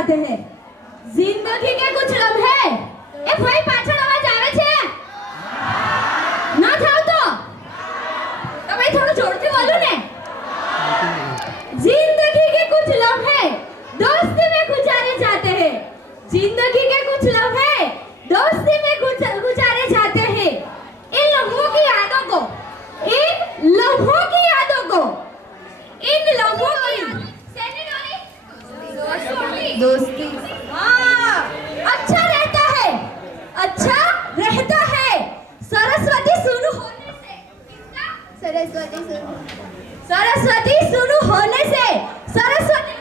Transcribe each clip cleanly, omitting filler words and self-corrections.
जाते हैं जिंदगी के कुछ लम्हे ए भाई पाछળ અવાજ આવે છે ના થાવ તો તમે થોડું જોરથી બોલો ને जिंदगी के कुछ लम्हे दोस्ती में गुजारे जाते हैं जिंदगी के कुछ लम्हे दोस्ती में गुजारे जाते हैं इन लम्हों की यादों को दोस्ती अच्छा रहता है सरस्वती शुरू होने से सरस्वती शुरू होने से सरस्वती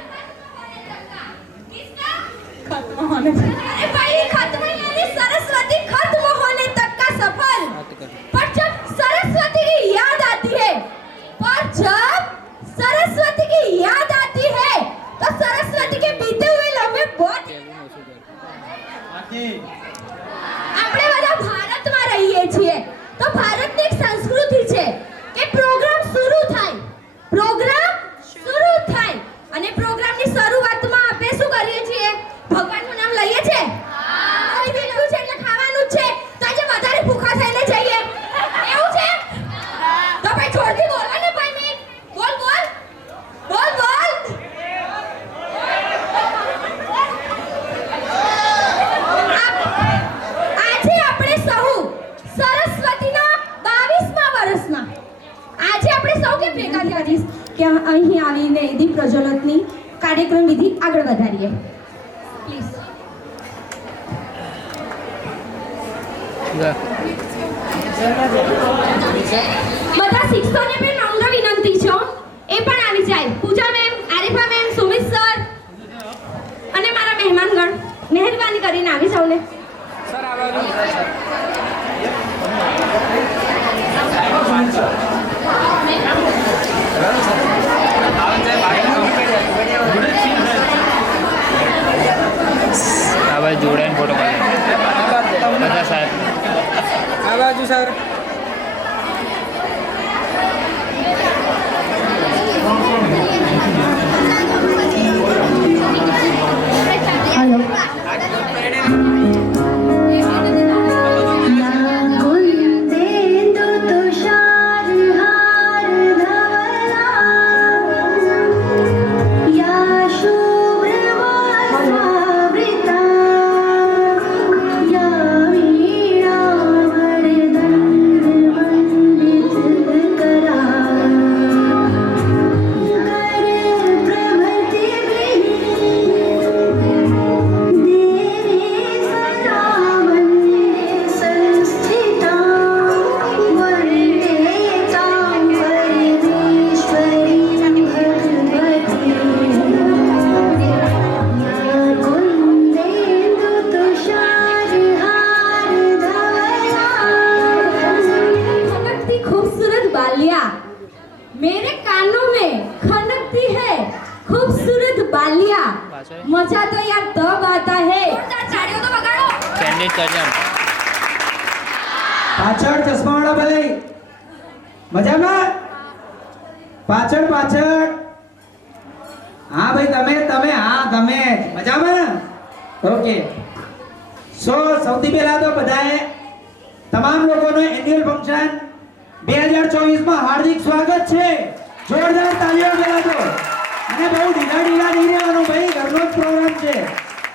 खत्म होने से अरे भाई खत्म यानी सरस्वती खत्म होने तक का सफर पर जब सरस्वती की याद आती है तो सरस्वती के बीते हुए लम्हे बहुत આપણે બધા ભારતમાં રહીએ છીએ તો ભારતની એક સંસ્કૃતિ છે કે પ્રોગ્રામ શરૂ થાય અને પ્રોગ્રામની શરૂઆતમાં આપણે શું કરીએ છીએ ભગવાનનું નામ લઈએ છીએ કોઈ દીધું છે એટલે ખાવાનું જ છે તો આજે વધારે ભૂખા થઈને જઈએ એવું છે તો ભાઈ જોરથી બોલો ને ભાઈ મી બોલ આજે આપણે સૌ સરસ્વતીના 22મા વર્ષમાં આજે આપણે સૌ કે ભેગા થયા છીએ કે અહીં આવીને દીપ પ્રજ્વલનની કાર્યક્રમ વિધિ આગળ વધારીએ પ્લીઝ બધા શિક્ષકોને પણ નમ્ર વિનંતી છે એ પણ આવી જાય પૂજા ma'am Arifa ma'am Sumit sir અને મારા મહેમાનગણ મહેરબાની કરીને આવી જાવ ને સર આવા જોડે ફોટો પાડી બધા સાહેબ આ બાજુ સર मजा तो यार तब आता है तालियों तो बगाड़ो कैंडिडेट सर्जन પાછળ ચશ્માવાળા ભાઈ મજામાં પાછળ હા ભાઈ તમે મજામાં ઓકે સૌથી પહેલા તો બધાએ તમામ લોકોનો એન્યુઅલ ફંક્શન 2024 માં હાર્દિક સ્વાગત છે જોરદાર તાળીઓ પહેલા તો અને બહુ ઢીલા નહીં રહેવાનું ભાઈ ઘરનો જ પ્રોગ્રામ છે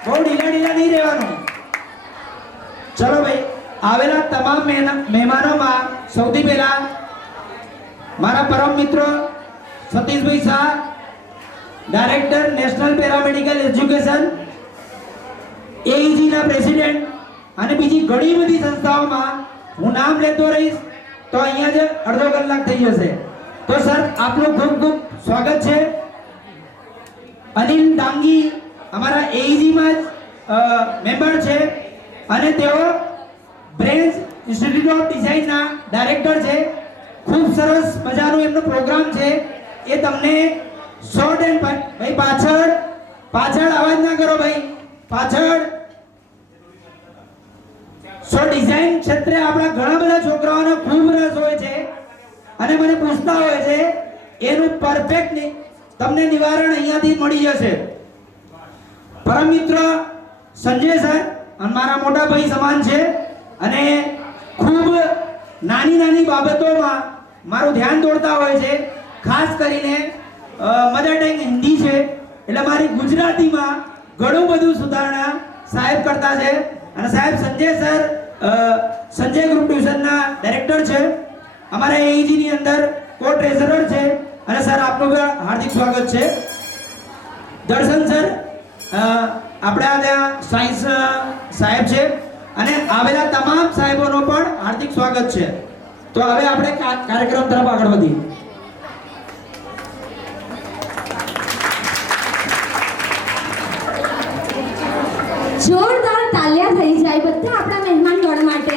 બહુ ઢીલા નહીં રહેવાનું ચલો ભાઈ આવેલા તમામ મહેમાનોમાં સૌથી પહેલા મારા પરમ મિત્રો Satishbhai Shah director national paramedical education AEG ના પ્રેસિડેન્ટ અને બીજી ઘણી બધી સંસ્થાઓમાં હું નામ લેતો રહીશ તો અહીંયા જ અડધો કલાક થઈ જશે તો સર આપનું ખૂબ સ્વાગત છે અનિલ ડાંગી અમારા એઈજી માં જ મેમ્બર છે અને તેઓ બ્રેન્ચ ઇન્સ્ટિટ્યૂટ ઓફ ડિઝાઇન ના ડાયરેક્ટર છે ખૂબ સરસ મજાનો એમનો પ્રોગ્રામ છે એ તમને શોર્ટ એન્ડ ભાઈ પાછળ અવાજ ના કરો ભાઈ પાછળ ડિઝાઇન ક્ષેત્રે આપણા ઘણા બધા છોકરાઓનો ખૂબ રસ હોય છે અને મને પૂછતા હોય છે એનું પરફેક્ટ તમને નિવારણ અહીંયાથી મળી જશે પરમ મિત્ર સંજય સર અને મારા મોટા ભાઈ સમાન છે અને ખૂબ નાની નાની બાબતોમાં મારું ધ્યાન દોરતા હોય છે. ખાસ કરીને મધર ટંગ હિન્દી છે એટલે મારી ગુજરાતીમાં ઘણું બધું સુધારણા સાહેબ કરતા છે. અને સાહેબ સંજય સર સંજય ગ્રુપ ટ્યુશનના ડાયરેક્ટર છે, અમારા એઈજી ની અંદર કો ટ્રેઝરર છે. અને સર આપનું હાર્દિક સ્વાગત છે. દર્શન સર આપણા ત્યાં સાયન્સ સાહેબ છે અને આવેલા તમામ સાહેબોનો પણ હાર્દિક સ્વાગત છે. તો હવે આપણે કાર્યક્રમ તરફ આગળ વધીએ. જોરદાર તાલિયા થઈ જાય બધા આપણા મહેમાનગણ માટે.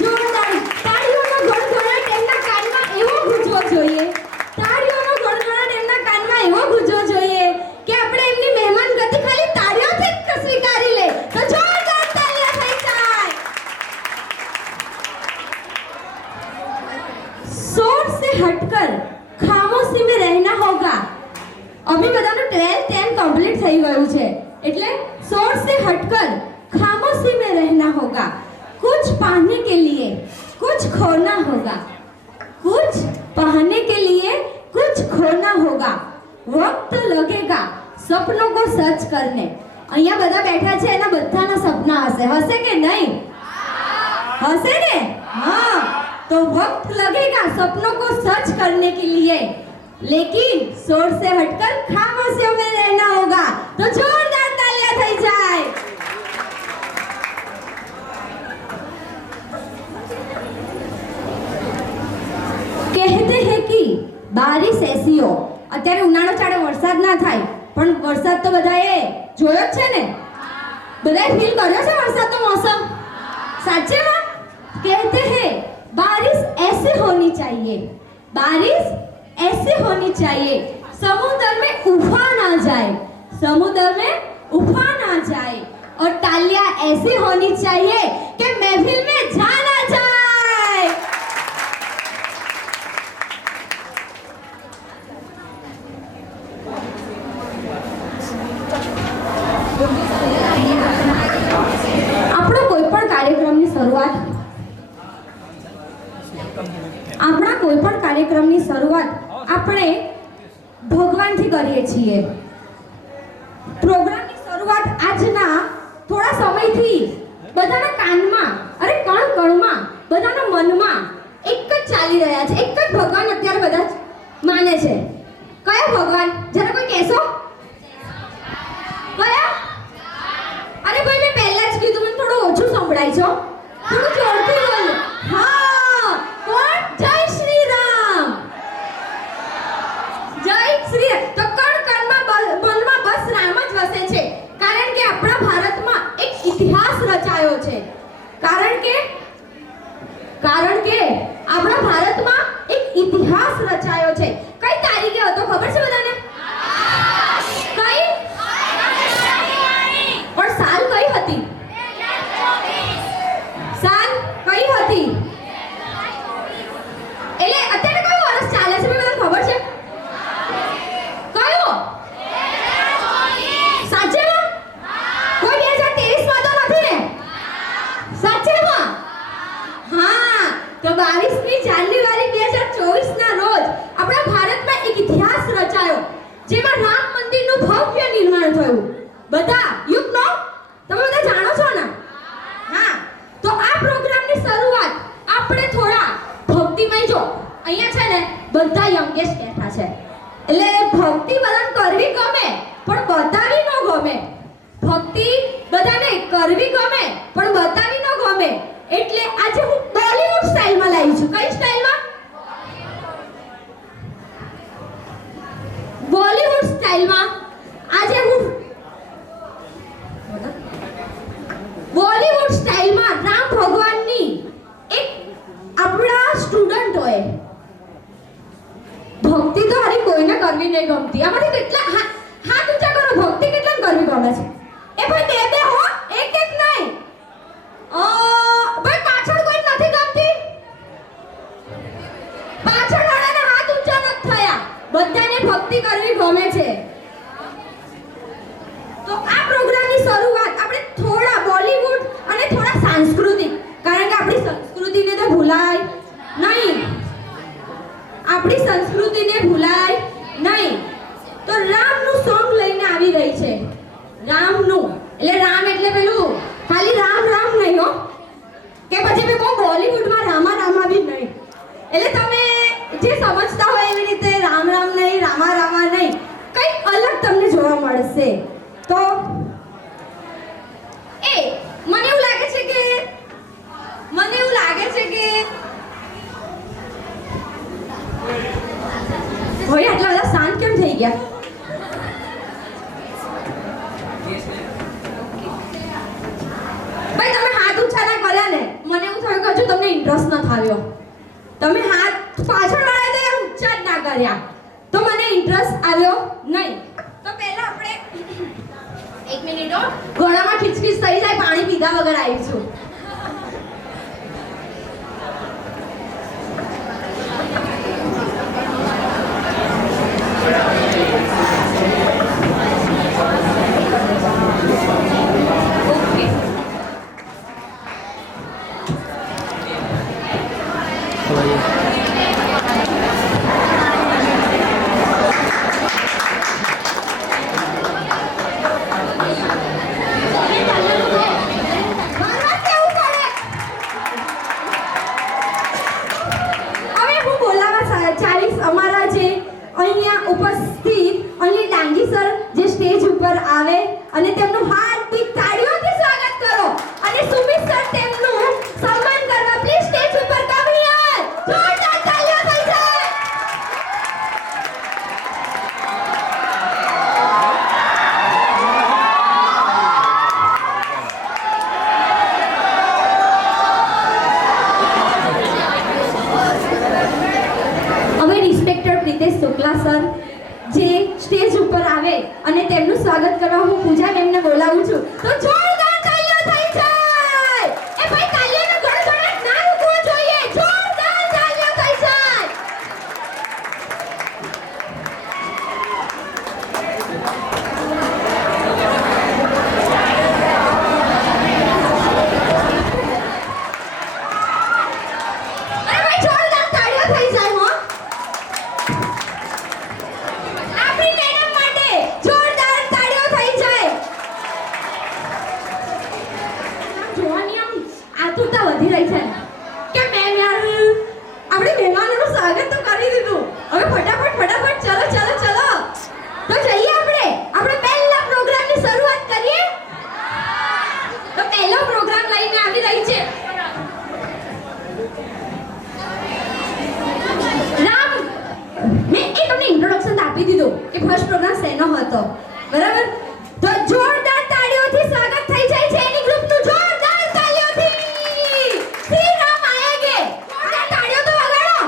જોરદાર તાળીઓનો ગણગણાટ એમના કાનમાં એવો ગુંજવો જોઈએ. તાળીઓનો ગણગણાટ એમના કાનમાં એવો ગુંજવો જોઈએ કે આપણે એમની મહેમાન ગતિ ખાલી તાળીઓથી જ સ્વીકારી લે. તો જોરદાર તાલિયા થઈ જાય. शोर से हटकर खामोशी में रहना होगा. अभी બધાનું 12th 10 કમ્પ્લીટ થઈ ગયું છે એટલે शोर से हटकर खामोशी में रहना होगा. कुछ पाने के लिए कुछ खोना होगा. कुछ पाने के लिए कुछ खोना होगा. वक्त लगेगा सपनों को सच करने. અહીંયા બધા બેઠા છે એના બધાના સપના હશે કે નહીં? हंसे ने? हाँ, तो वक्त लगेगा सपनों को सच करने के लिए, लेकिन शोर से हटकर खामोशियों में रहना होगा. तो जोरदार तालियां થઈ જાય. कहते हैं कि बारिश ऐसी हो. અત્યારે ઉનાળો ચાલે વરસાદ ના થાય પણ વરસાદ તો બધાએ જોયો જ છે ને? બધાએ ફીલ કર્યો છે વરસાદનો મોસમ? સાચેમાં कहते हैं बारिश ऐसे होनी चाहिए, बारिश ऐसे होनी चाहिए समुद्र में उफान आ जाए, समुद्र में उफान आ जाए. और तालियां ऐसी होनी चाहिए कि महफिल में जान आ जाए. આપણો કોઈ પણ કાર્યક્રમની શરૂઆત આપણે ભગવાનથી કરીએ છીએ. પ્રોગ્રામની શરૂઆત આજના થોડા સમયથી બધાના કાનમાં અરે કણ કણમાં બધાના મનમાં એક જ ચાલી રહ્યા છે. એક જ ભગવાન અત્યારે બધા માને છે. કયો ભગવાન? જરા કોઈ કહેશો? કયા? અરે કોઈ મેં પહેલા જ કીધું, મને થોડું ઓછું સંભળાય છે. થોડું જોરથી બોલો. હા, કોણ? જય શ્રી રામ. જય શ્રી રામ. તો કણ કણમાં મનમાં બસ રામ જ વસે છે. કારણ કે આપણા ભારતમાં એક ઇતિહાસ રચાયો છે. કારણ કે આપણા ભારતમાં એક ઇતિહાસ રચાયો છે. કઈ તારીખે હતો ખબર છે બધાને? કઈ? પણ સાલ કઈ હતી? સાલ કઈ હતી? એટલે અત્યારે કયું વર્ષ ચાલે છે બધાને ખબર છે? કયો? સાચેમાં? કોઈ 2023 માં તો નથી ને? સાચેમાં? હા, તો 22મી જાન્યુઆરી 2024 ના રોજ આપણા ભારતમાં એક ઇતિહાસ રચાયો જેમાં રામ મંદિરનું ભવ્ય નિર્માણ થયું. બધા યુ નો? તમે બધા જાણો છો ને? હા, તો આ પ્રોગ્રામની શરૂઆત આપણે થોડા ભક્તિમય જો અહીંયા છે ને બધા યંગેસ્ટ બેઠા છે એટલે ભક્તિ બધાને કરવી ગમે પણ બતાવી ન ગમે. ભક્તિ બધાને કરવી ગમે પણ બતાવી ન ગમે. એટલે આજે હું બોલિવૂડ સ્ટાઇલમાં લાવી છું. કઈ સ્ટાઇલમાં? બોલિવૂડ સ્ટાઇલમાં આજે હું બોલિવૂડ સ્ટાઇલમાં રામ ભગવાનની એક આપણા સ્ટુડન્ટોએ ભક્તિ તો હરી કોઈને કરવી નહીં ગમતી. આમાંથી કેટલા હાથ ઊંચા કરો, ભક્તિ કેટલાને કરવી ગમે છે? એ ભાઈ બે હો, એક નહીં. ભાઈ પાછળ કોઈ નથી ગમતી? પાછળ વાળાના હાથ ઊંચા નથી થયા. બધાને ભક્તિ કરવી ગમે છે. તો આ પ્રોગ્રામ સાંસ્કૃતિક, કારણ કે આપણી સંસ્કૃતિને તો ભૂલાય નહીં. આપણી સંસ્કૃતિને ભૂલાય નહીં. તો રામનું સોંગ લઈને આવી રહી છે. રામનું એટલે રામ એટલે પેલું ખાલી રામ રામ નહીં હો, કે પછી મેં કહું બોલિવૂડમાં રામા રામા બી નહીં. એટલે તમે જે સમજતા હોય એવી રીતે રામ રામ નહીં, રામા રામા નહીં, કંઈક અલગ તમને જોવા મળશે. તો મને એવું લાગે છે કે ભાઈ આટલા બધા શાંત કેમ થઈ ગયા? ભાઈ તમે હાથ ઊંચા ના કર્યા ને, મને એવું થયું કે હજુ તમને ઇન્ટરેસ્ટ ન થયો. તમે હાથ પાછળ વાળા તો ઊંચા જ ના કર્યા, તો મને ઇન્ટરેસ્ટ આવ્યો નહીં. તો પહેલા આપણે એક મિનિટ હો, ગળામાં ખીચખીચ થઈ જાય, પાણી પીધા વગર આવીશું. અમારા જે અહીંયા ઉપસ્થિત અહીં ડાંગી સર જે સ્ટેજ ઉપર આવે અને તેમનું હાર્દિક તાળીઓથી સ્વાગત કરો. અને સુમિત સર તેમનું સન્માન કરવા પ્લીઝ સ્ટેજ ઉપર કમ હિયર. જોરદાર તાળીઓ થઈ જાય. હવે રિસ્પેક્ટેડ પ્રિતેશ શુક્લા સર જે સ્ટેજ ઉપર આવે અને તેમનું સ્વાગત કરવા હું પૂજા મેમને બોલાવું છું. તો જોરદાર તાળીઓ થઈ જાય. એ ભાઈ તાળીઓનો ગડગડાટ ના રૂકવો જોઈએ. જોરદાર તાળીઓ થઈ જાય. અરે ભાઈ જોરદાર તાળીઓ થઈ જાય હો. આપણી મેડમ માટે જોરદાર તાળીઓ થઈ જાય. જોવાની આમ આતુરતા વધી રહી છે કે મેમ યાર આપણે મહેમાનોનું સ્વાગત તો કરી દીધું, હવે ફટાફટ ચલો તો જઈએ આપણે પહેલા પ્રોગ્રામની શરૂઆત કરીએ. તો પહેલો પ્રોગ્રામ લઈને આવી રહી છે રામ. મેં તમને ઇન્ટ્રોડક્શન આપી દીધું કે ફર્સ્ટ પ્રોગ્રામ શેનો હતો, બરાબર? તો જોરદાર તાળીઓથી સ્વાગત થઈ જાય છે એની ગ્રુપનું. જોરદાર તાળીઓથી શ્રી રામ આએંગે. જોરદાર તાળીઓ તો વગાડો.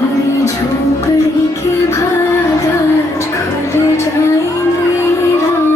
मेरी झोपड़ी के भाग आज खुल जाएंगे राम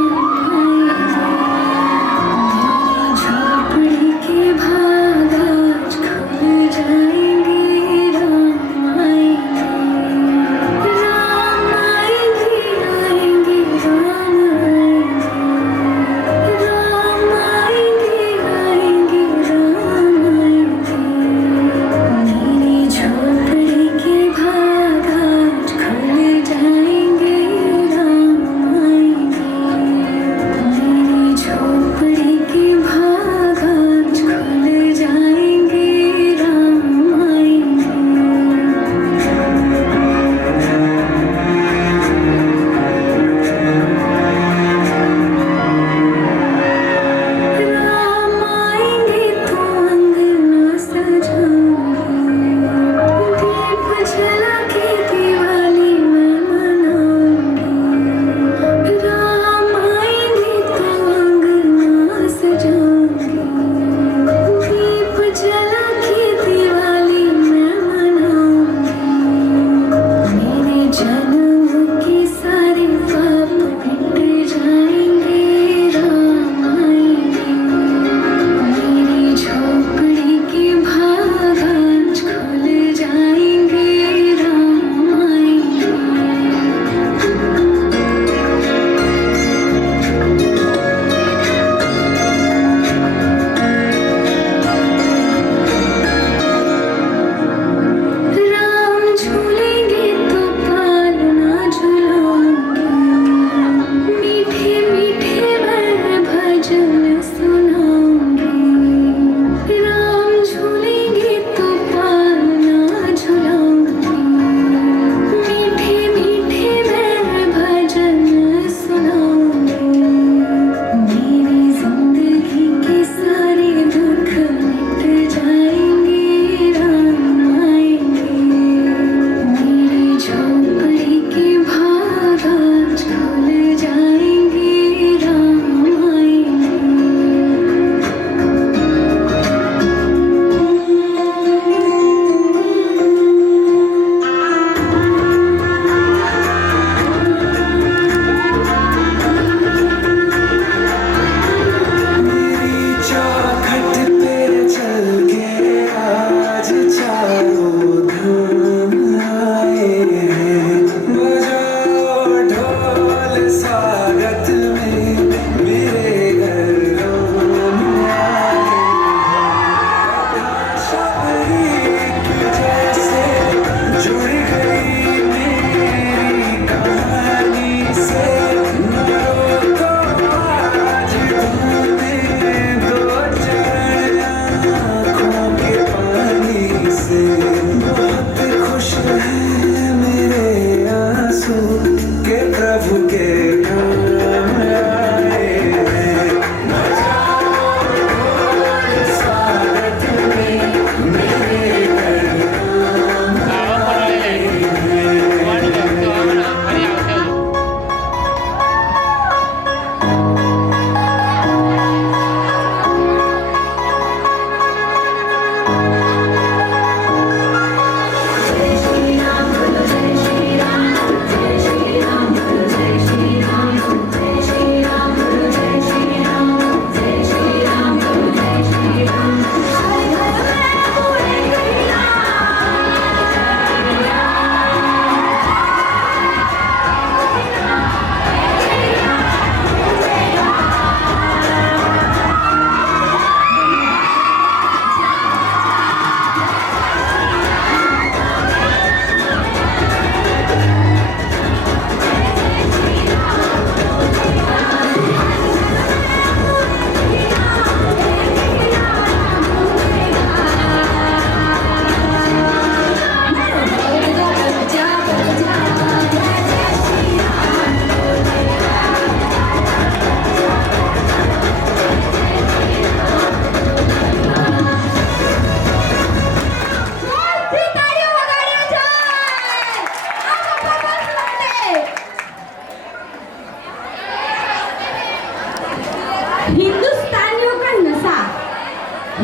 हिंदुस्तानियों का नशा,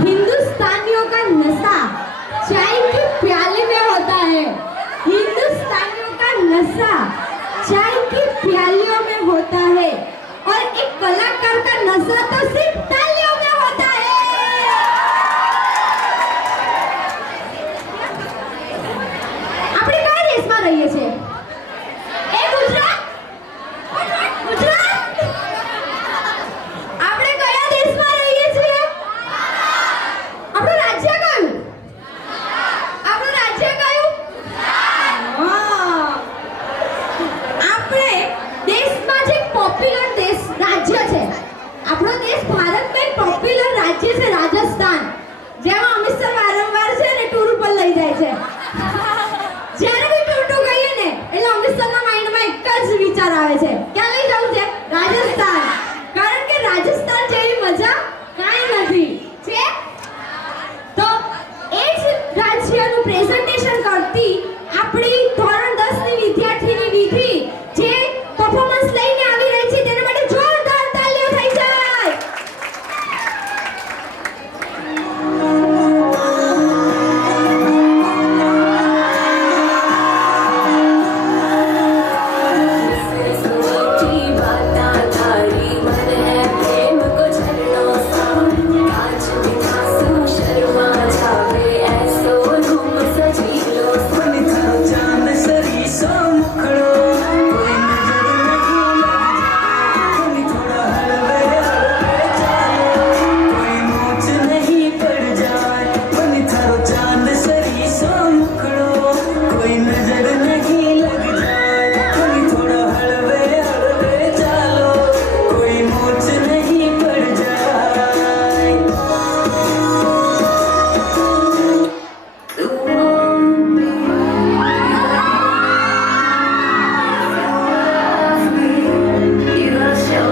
हिंदुस्तानियों का नशा चाय के प्याले में होता है। हिंदुस्तानियों का नशा चाय के प्यालियों में होता है और एक कलाकार का नशा तो सिर्फ तालियों में होता है। આપણે કયા દેશમાં રહીએ છીએ? એ ગુજરાત? ગુજરાત? આપણે કયા દેશમાં રહીએ છીએ? આપણું રાજ્ય કયું? આપણું રાજ્ય કયું? હા. આપણે દેશમાં જે પોપ્યુલર દેશ રાજ્ય છે, આપણો દેશ ભારતમાં એક પોપ્યુલર રાજ્ય છે રાજસ્થાન, જેમાં અમિત શાહ વારંવાર છે ને ટૂર ઉપર લઈ જાય છે. જ્યારે બી ટૂટુ ગઈએ ને એટલે અમિત શાહના માઇન્ડમાં એક જ વિચાર આવે છે, ક્યાં લઈ જવું છે? રાજસ્થાન. કારણ કે રાજસ્થાન જેવી મજા કાંઈ નથી છે. તો એ જ રાજ્યનું પ્રેઝન્ટેશન કરતી આપણી ધોરણ 10 ની વિદ્યાર્થીની વિધિ જે પરફોર્મન્સ લઈને આવી રહી છે તેના માટે જોરદાર તાળીઓ થઈ જાય. की बाता थारी मन है प्रेम को झरनों सा कांच बिना सा शर्मा जावे ऐसो रूप सजीलो मन था चांद सरी सो मुखड़ो कोई नजर नहीं लग जाए थोड़ा हलवे हलवे चालो कोई नोच नहीं पड़ जाए मन थारो चांद सरी सो मुखड़ो कोई नजर नहीं लग जाए थोड़ा हलवे हलवे चालो कोई नोच नहीं पड़ जाए You are show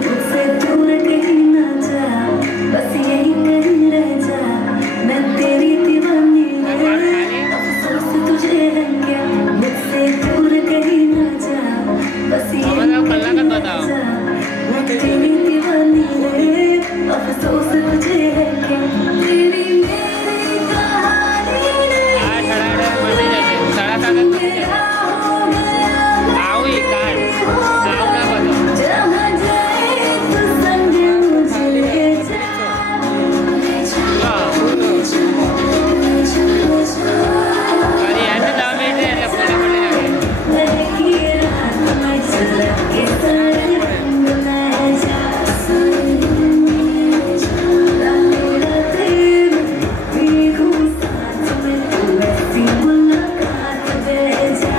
मुझसे दूर कहीं ना जा बस यही कहीं रह जा मैं तेरी दीवानी अफसोस तुझे है क्या मुझसे दूर कहीं ना जा बस यही कहीं रह जा मैं तेरी दीवानी है अफसोस तुझे है क्या तेरी मेरी कहानी આ ઠડાડે બની જશે સાડા સાત तेरा हो गया આવું ઈ કાઢ આવું ના બધું जहाँ जाए तो संग मुझे ले जा મારી યાદ દામે છે એટલે ફોટા પડી નાખે लड़की रात में चला के सारे रंग में जा मेरा दिल भीगू साथ में तू ऐसी मुलाकात दे जा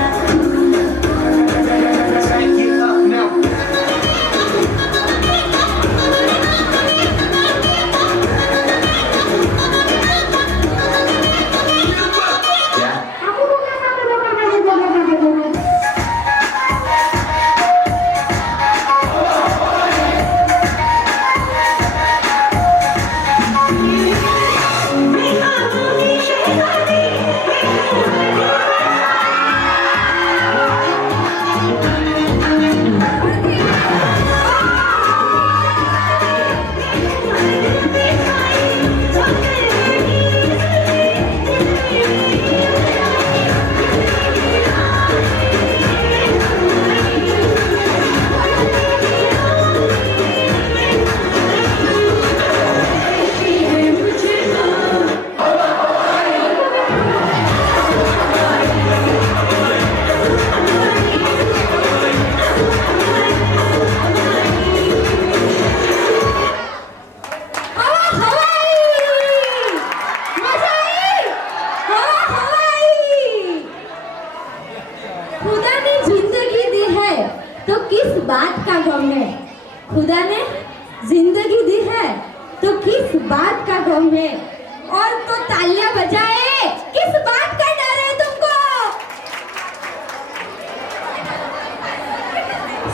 હવા હવાઈ મજા આવી. હવા હવાઈ. खुदा ने जिंदगी दी है तो किस बात का गम है? खुदा ने जिंदगी दी है तो किस बात का गम है? और तो तालियां बजाए, किस बात का डर है तुमको?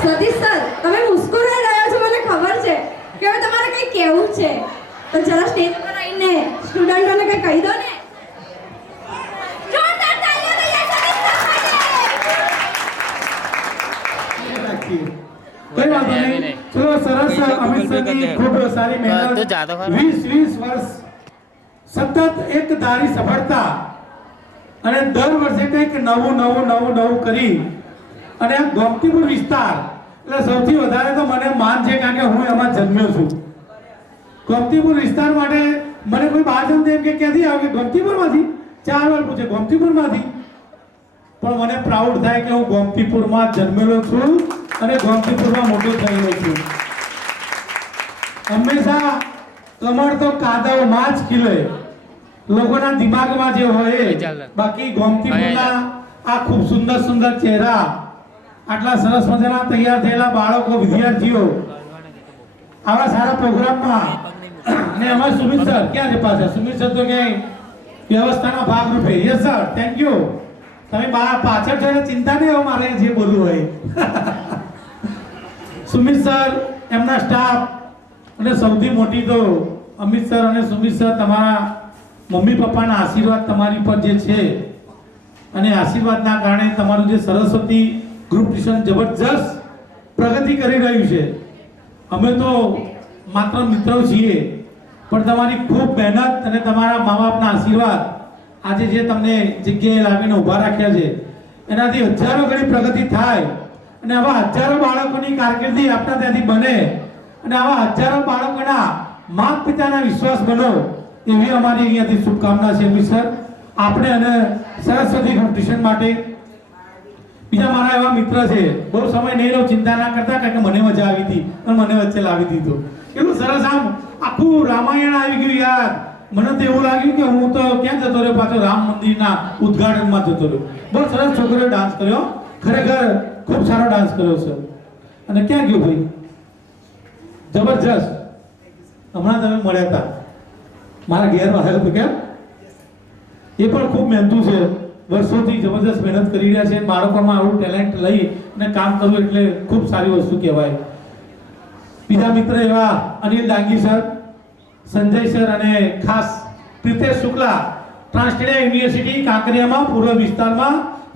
સતીશ સર, તમે મુસ્કુરાઈ રહ્યા છો, મને ખબર છે કે હવે તમારે કંઈ કહેવું છે, તો જરા સ્ટેજ પર આવીને સ્ટુડન્ટોને કંઈ કહી દો ને. સરની ખૂબ સારી મહેનત, તો જાતો ખરો. 20 વર્ષ સતત એક ધારી સફળતા અને દર વર્ષે કંઈક નવું કરી અને આ ગોમતીપુર વિસ્તાર એટલે સૌથી વધારે તો મને માન છે કારણ કે હું એમાં જન્મ્યો છું. ગોમતીપુર વિસ્તાર માટે મને કોઈ બહાર જમતે એમ કે ક્યાંથી આવે કે ગોમતીપુરમાંથી 4 વાર પૂછે ગોમતીપુરમાંથી, પણ મને પ્રાઉડ થાય કે હું ગોમતીપુરમાં જન્મેલો છું અને ગોમતીપુરમાં મોટો થયેલો છું. હંમેશા કમળ તો કાદવમાં જ ખીલે, લોકોના દિમાગમાં જે હોય એ. બાકી ગોમતીપુરના આ ખૂબ સુંદર ચહેરા, આટલા સરસ મજાના તૈયાર થયેલા બાળકો, વિદ્યાર્થીઓ આવા સારા પ્રોગ્રામમાં અને અમારા સુમિત સર ક્યાં છે પાછા? સુમિત સર તો ક્યાંય વ્યવસ્થાના ભાગરૂપે. Yes sir, thank you. તમે પાછળ છો એટલે ચિંતા નહીં, મારે જે બોલવું હોય. સુમિત સર, એમના સ્ટાફ અને સૌથી મોટી તો અમિત સર અને સુમિત સર, તમારા મમ્મી પપ્પાના આશીર્વાદ તમારી પર જે છે અને આશીર્વાદના કારણે તમારું જે સરસ્વતી ગ્રુપ ટ્યુશન જબરજસ્ત પ્રગતિ કરી રહ્યું છે. અમે તો માત્ર મિત્રો છીએ, પણ તમારી ખૂબ મહેનત અને તમારા મા બાપના આશીર્વાદ આજે જે તમને જગ્યાએ લાવીને ઊભા રાખ્યા છે એનાથી હજારો ગણી પ્રગતિ થાય અને આવા હજારો બાળકોની કારકિર્દી આપણા ત્યાંથી બને અને આવા હજારો બાળકોના માતા પિતાના વિશ્વાસ બનો એવી અમારી અહીંયાથી શુભકામના છે. સર, આપણે અને સરસ્વતી ગ્રુપ ટ્યુશન માટે બીજા મારા એવા મિત્ર છે, બહુ સમય નહીં રહ્યો, ચિંતા ના કરતા કારણ કે મને મજા આવી હતી અને મને વચ્ચે લાવી દીધો. એટલું સરસ આમ આખું રામાયણ આવી ગયું યાર. મને તો એવું લાગ્યું કે હું તો ક્યાં જતો રહ્યો, પાછો રામ મંદિરના ઉદ્ઘાટનમાં જતો રહ્યો. બહુ સરસ છોકરીઓ ડાન્સ કર્યો, ખરેખર ખૂબ સારો ડાન્સ કર્યો છે. અને ક્યાં ગયો ભાઈ? જબરજસ્ત. હમણાં તમે મળ્યા હતા મારા ઘેરમાં આવ્યો તો કેમ? એ પણ ખૂબ મહેનતુ છે, વર્ષોથી જબરદસ્ત મહેનત કરી રહ્યા છે. બાળકોમાં આવું ટેલેન્ટ લઈ અને કામ કરવું એટલે ખૂબ સારી વસ્તુ કહેવાય. બીજા મિત્ર એવા અનિલ ડાંગી સર, સંજય સર અને ખાસ પ્રિતેશ શુક્લા, ટ્રાન્સટેડિયા યુનિવર્સિટી કાંકરિયામાં પૂર્વ વિસ્તારમાં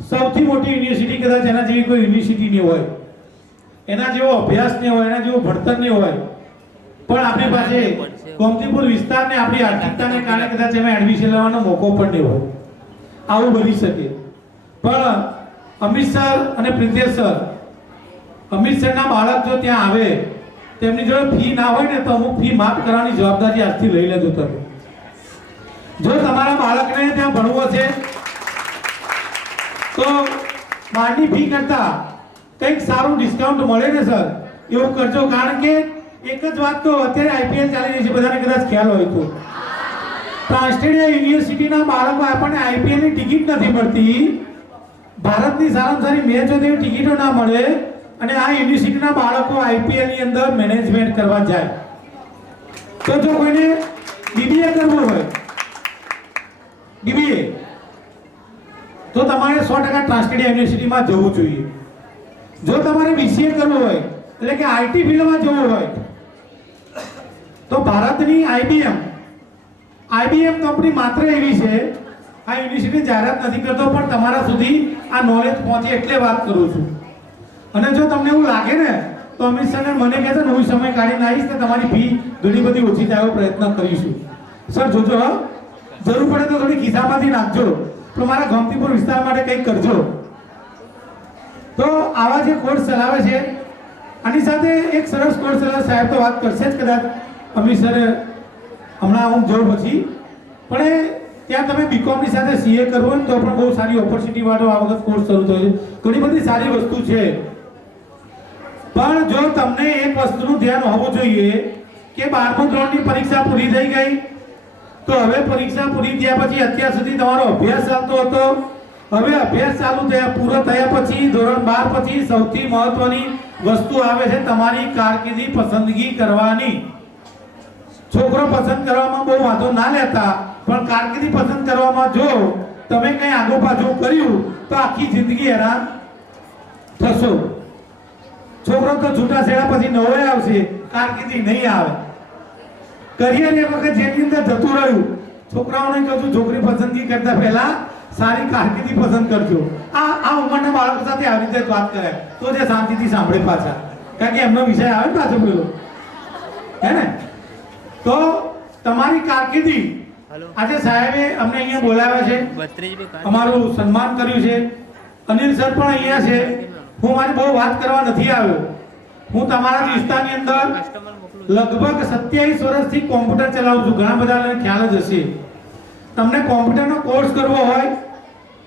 સૌથી મોટી યુનિવર્સિટી, કદાચ એના જેવી કોઈ યુનિવર્સિટી નહીં હોય, એના જેવો અભ્યાસ નહીં હોય, એના જેવું ભણતર નહીં હોય, પણ આપણી પાસે ગોમતીપુર વિસ્તારને આપણી આર્થિકતાને કારણે કદાચ એમાં એડમિશન લેવાનો મોકો પણ નહીં હોય. આવું બની શકે. પણ અમિત સર અને પ્રિતેશ સર, અમિત સરના બાળક જો ત્યાં આવે, તેમની જોડે ફી ના હોય ને તો અમુક ફી માફ કરવાની જવાબદારી આજથી લઈ લેજો તમે. જો તમારા બાળકને ત્યાં ભણવું છે તો બહારની ફી કરતા કંઈક સારું ડિસ્કાઉન્ટ મળે ને સર, એવું કરજો. કારણ કે એક જ વાત તો અત્યારે આઈપીએલ ચાલી રહી છે, બધાને કદાચ ખ્યાલ હોય તો ટ્રાન્સટેડિયા યુનિવર્સિટીના બાળકો આપણને આઈપીએલની ટિકિટ નથી મળતી. ભારતની સારામાં સારી મેચ હોય તેવી ટિકિટો ના મળે અને આ યુનિવર્સિટીના બાળકો આઈપીએલની અંદર મેનેજમેન્ટ કરવા જાય. તો જો કોઈને બીબીએ કરવું હોય, બીબીએ, તો તમારે 100% ટ્રાન્સટેડિયા યુનિવર્સિટીમાં જવું જોઈએ. જો તમારે બીસીએ કરવું હોય એટલે કે આઈટી ફિલ્ડમાં જવું હોય તો ભારતની આઈબીએમ કંપની માત્ર એવી છે, આ યુનિવર્સિટી જાહેરાત નથી કરતો પણ તમારા સુધી આ નોલેજ પહોંચે એટલે વાત કરું છું. અને જો તમને એવું લાગે ને તો અમિત સરને મને કહેતો ને હું સમય કાઢીને આવીશ તો તમારી ફી ઘણી બધી ઓછી થાય એવો પ્રયત્ન કરીશું. સર જોજો, જરૂર પડે તો થોડી ખિસ્સામાંથી નાખજો, પણ મારા ગોમતીપુર વિસ્તાર માટે કંઈક કરજો. તો આવા જે કોર્સ ચલાવે છે, આની સાથે એક સરસ કોર્સ ચલાવે, સાહેબ તો વાત કરશે જ કદાચ અમિત સર હમણાં હું જોઉં પછી, પણ ત્યાં તમે બીકોમની સાથે સીએ કરવું હોય તો પણ બહુ સારી ઓપોર્ચ્યુનિટી વાળો આ વખત કોર્સ શરૂ થયો છે. ઘણી બધી સારી વસ્તુ છે. પણ જો તમને એક વસ્તુનું ધ્યાન હોવું જોઈએ કે 12મું ધોરણની પરીક્ષા પૂરી થઈ ગઈ તો હવે પરીક્ષા પૂરી થયા પછી અત્યાર સુધી તમારો અભ્યાસ ચાલતો હતો, હવે અભ્યાસ ચાલુ થયા પૂરો થયા પછી ધોરણ 12 પછી સૌથી મહત્વની વસ્તુ આવે છે તમારી કારકિર્દી પસંદગી કરવાની. છોકરો પસંદ કરવામાં બહુ વાંધો ના લેતા, પણ કારકિર્દી પસંદ કરવામાં જો તમે કંઈ આગુ પાછું કર્યું તો આખી જિંદગી હેરાન થશો. છોકરો તો છૂટાછેડા પછી નવરે આવશે, કારકિર્દી નહીં આવે. કરિયર એક વખત જેની અંદર જતું રહ્યું, છોકરાઓને કહું છું છોકરી પસંદગી કરતા પહેલા સારી કારકિર્દી પસંદ કરજો. આ ઉંમરના બાળકો સાથે આવી રીતે વાત કરે તો જે શાંતિથી સાંભળે પાછા, કારણ કે એમનો વિષય આવે ને પાછો પેલો. હે ને? તો તમારી કારકિર્દી હલો આજે સાહેબે અમને અહીંયા બોલાવ્યા છે, 32 બી અમારું સન્માન કર્યું છે. અનિલ સર પણ અહીંયા છે. હું મારી બહુ વાત કરવા નથી આવ્યો. હું તમારા જ વિસ્તારની અંદર કસ્ટમર મોકલું લગભગ 27 વર્ષથી કોમ્પ્યુટર ચલાવું છું. ઘણા બધાને ખ્યાલ જ હશે. તમને કોમ્પ્યુટરનો કોર્સ કરવો હોય,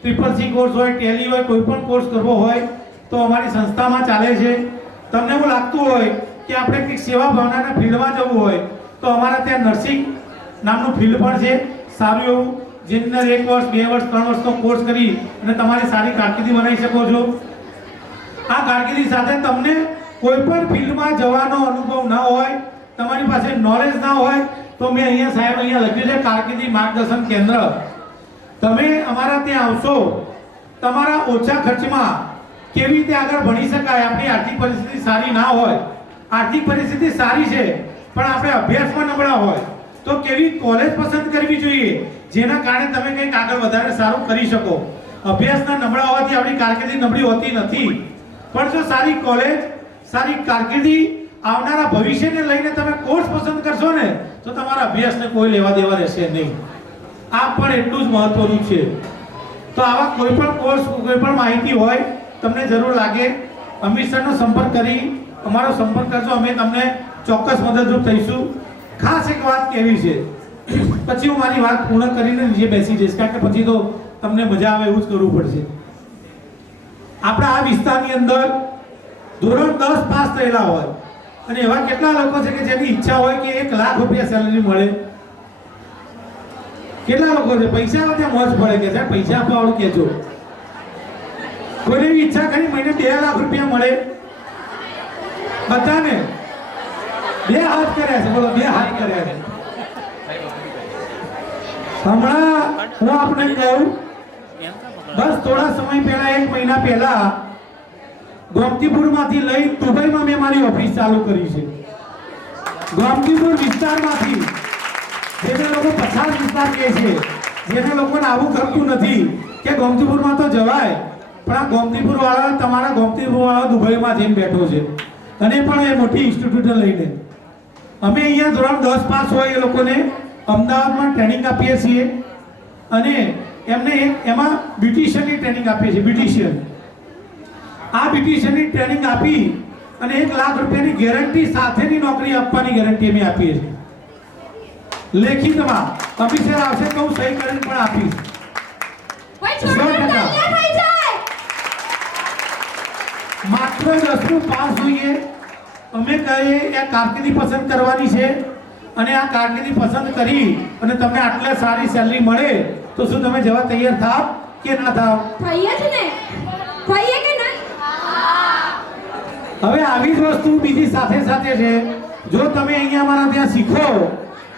CCC કોર્સ હોય, ટેલી હોય, કોઈ પણ કોર્સ કરવો હોય તો અમારી સંસ્થામાં ચાલે છે. તમને એવું લાગતું હોય કે આપણે કંઈક સેવા ભાવનાના ફિલ્ડમાં જવું હોય તો અમારા ત્યાં નર્સિંગ નામનું ફિલ્ડ પણ છે. સારું એવું જેની અંદર 1 વર્ષ 2 વર્ષ 3 વર્ષનો કોર્સ કરી અને તમારી સારી કારકિર્દી બનાવી શકો છો. આ કારકિર્દી સાથે તમને કોઈ પણ ફિલ્ડમાં જવાનો અનુભવ ના હોય, તમારી પાસે નોલેજ ના હોય તો મેં અહીંયા સાહેબ અહીંયા લખ્યું છે કારકિર્દી માર્ગદર્શન કેન્દ્ર. તમે અમારા ત્યાં આવશો, તમારા ઓછા ખર્ચમાં કેવી રીતે આગળ ભણી શકાય. આપણી આર્થિક પરિસ્થિતિ સારી ના હોય, આર્થિક પરિસ્થિતિ સારી છે પણ આપણે અભ્યાસમાં નબળા હોય તો કેવી કોલેજ પસંદ કરવી જોઈએ જેના કારણે તમે કંઈક આગળ વધારે સારું કરી શકો. અભ્યાસના નબળા હોવાથી આપણી કારકિર્દી નબળી હોતી નથી, પણ જો સારી કોલેજ, સારી કારકિર્દી, આવનારા ભવિષ્યને લઈને તમે કોર્સ પસંદ કરશો ને તો તમારા અભ્યાસને કોઈ લેવા દેવા રહેશે નહીં. આ પણ એટલું જ મહત્વનું છે. તો આવા કોઈ પણ કોર્સ, કોઈ પણ માહિતી હોય તમને જરૂર લાગે, અમિત સરનો સંપર્ક કરી અમારો સંપર્ક કરજો. અમે તમને ચોક્કસ મદદરૂપ થઈશું. ખાસ એક વાત કહેવી છે, પછી હું મારી વાત પૂર્ણ કરીને નીચે બેસી જઈશ, કારણ કે પછી તો તમને મજા આવે એવું જ કરવું પડશે. આપણા આ વિસ્તારની અંદર ધોરણ 10 પાસ થયેલા હોય અને એવા કેટલા લોકો છે કે જેની ઈચ્છા હોય કે 1 લાખ રૂપિયા સેલરી મળે? કેટલા લોકો છે? પૈસા આવે ત્યાં મોજ પડે કે સાહેબ પૈસા આપવા વાળું કહેજો. કોઈને એવી ઈચ્છા કરી મહિને 2 લાખ રૂપિયા મળે? બધાને 2 હાથ કર્યા છે. બોલો, 2 હાથ કર્યા છે. હમણાં હું આપણે કહું, બસ થોડા સમય પહેલા, 1 મહિના પહેલા ગોમતીપુરમાંથી લઈ દુબઈમાં મેં મારી ઓફિસ ચાલુ કરી છે. ગોમતીપુર વિસ્તારમાંથી જેને લોકો પછાત વિસ્તાર કહે છે, જેને લોકોને આવું કરતું નથી કે ગોમતીપુરમાં તો જવાય, પણ આ ગોમતીપુર વાળા, તમારા ગોમતીપુર વાળા દુબઈમાં જઈને બેઠો છે અને પણ એ મોટી ઇન્સ્ટિટ્યૂટ લઈને. અમે અહીંયા ધોરણ 10 પાસ હોય એ લોકોને અમદાવાદમાં ટ્રેનિંગ આપીએ છીએ અને એમને એમાં બ્યુટિશિયનની ટ્રેનિંગ આપીએ છીએ. બ્યુટિશિયન, આ બ્યુટિશિયનની ટ્રેનિંગ આપી અને 1 લાખ રૂપિયાની ગેરંટી સાથેની નોકરી આપવાની ગેરંટી અમે આપીએ છીએ. લેખિતમાં ઓફિસર આવશે તો હું સહી કરીને પણ આપીશ. કોઈ છોકરા તૈયાર થઈ જાય. માત્ર 10મું પાસ જોઈએ. અમે કહીએ એ કારકિર્દી પસંદ કરવાની છે અને આ કારકિર્દી પસંદ કરી અને તમને આટલા સારી સેલરી મળે તો શું તમે જવા તૈયાર થાવ કે ના થાવ? થઈએ જ ને. થઈએ કે નહીં? હવે આવી જ વસ્તુ બીજી સાથે સાથે છે. જો તમે અહીંયા અમારા ત્યાં શીખો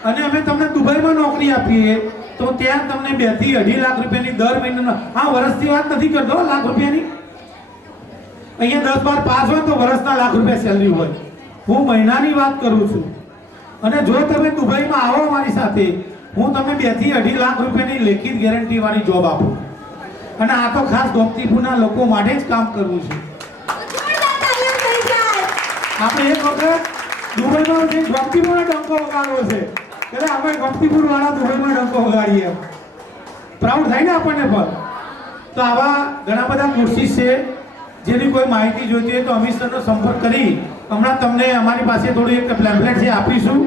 અને અમે તમને દુબઈમાં નોકરી આપીએ તો ત્યાં તમને 2 થી 2.5 લાખ રૂપિયાની દર મહિનાના, હા વર્ષની વાત નથી કરતો, લાખ રૂપિયાની. અહીંયા 10-12 પાસ હોય તો વર્ષના લાખ રૂપિયા સેલરી હોય. હું મહિનાની વાત કરું છું. અને જો તમે દુબઈમાં આવો અમારી સાથે, હું તમને 2 થી 2.5 લાખ રૂપિયાની લેખિત ગેરંટી વાળી જોબ આપું. અને આ તો ખાસ ગોમતીપુરના લોકો માટે જ કામ કરવું છે. જોરદાર તાળીઓ થઈ જાય. આપણે એક વખત દુબઈમાં જઈને ગોમતીપુરનો ડંકો વગાડવો છે. એટલે આપણે ગોમતીપુર વાળા દુબઈમાં ડંકો વગાડીએ, પ્રાઉડ થાય ને આપણને પણ. તો આવા ઘણા બધા કોર્સિસ છે. જેની કોઈ માહિતી જોઈતી હોય તો અમિત સરનો સંપર્ક કરી હમણાં તમને અમારી પાસે થોડું એક પેમ્ફલેટ છે આપીશું,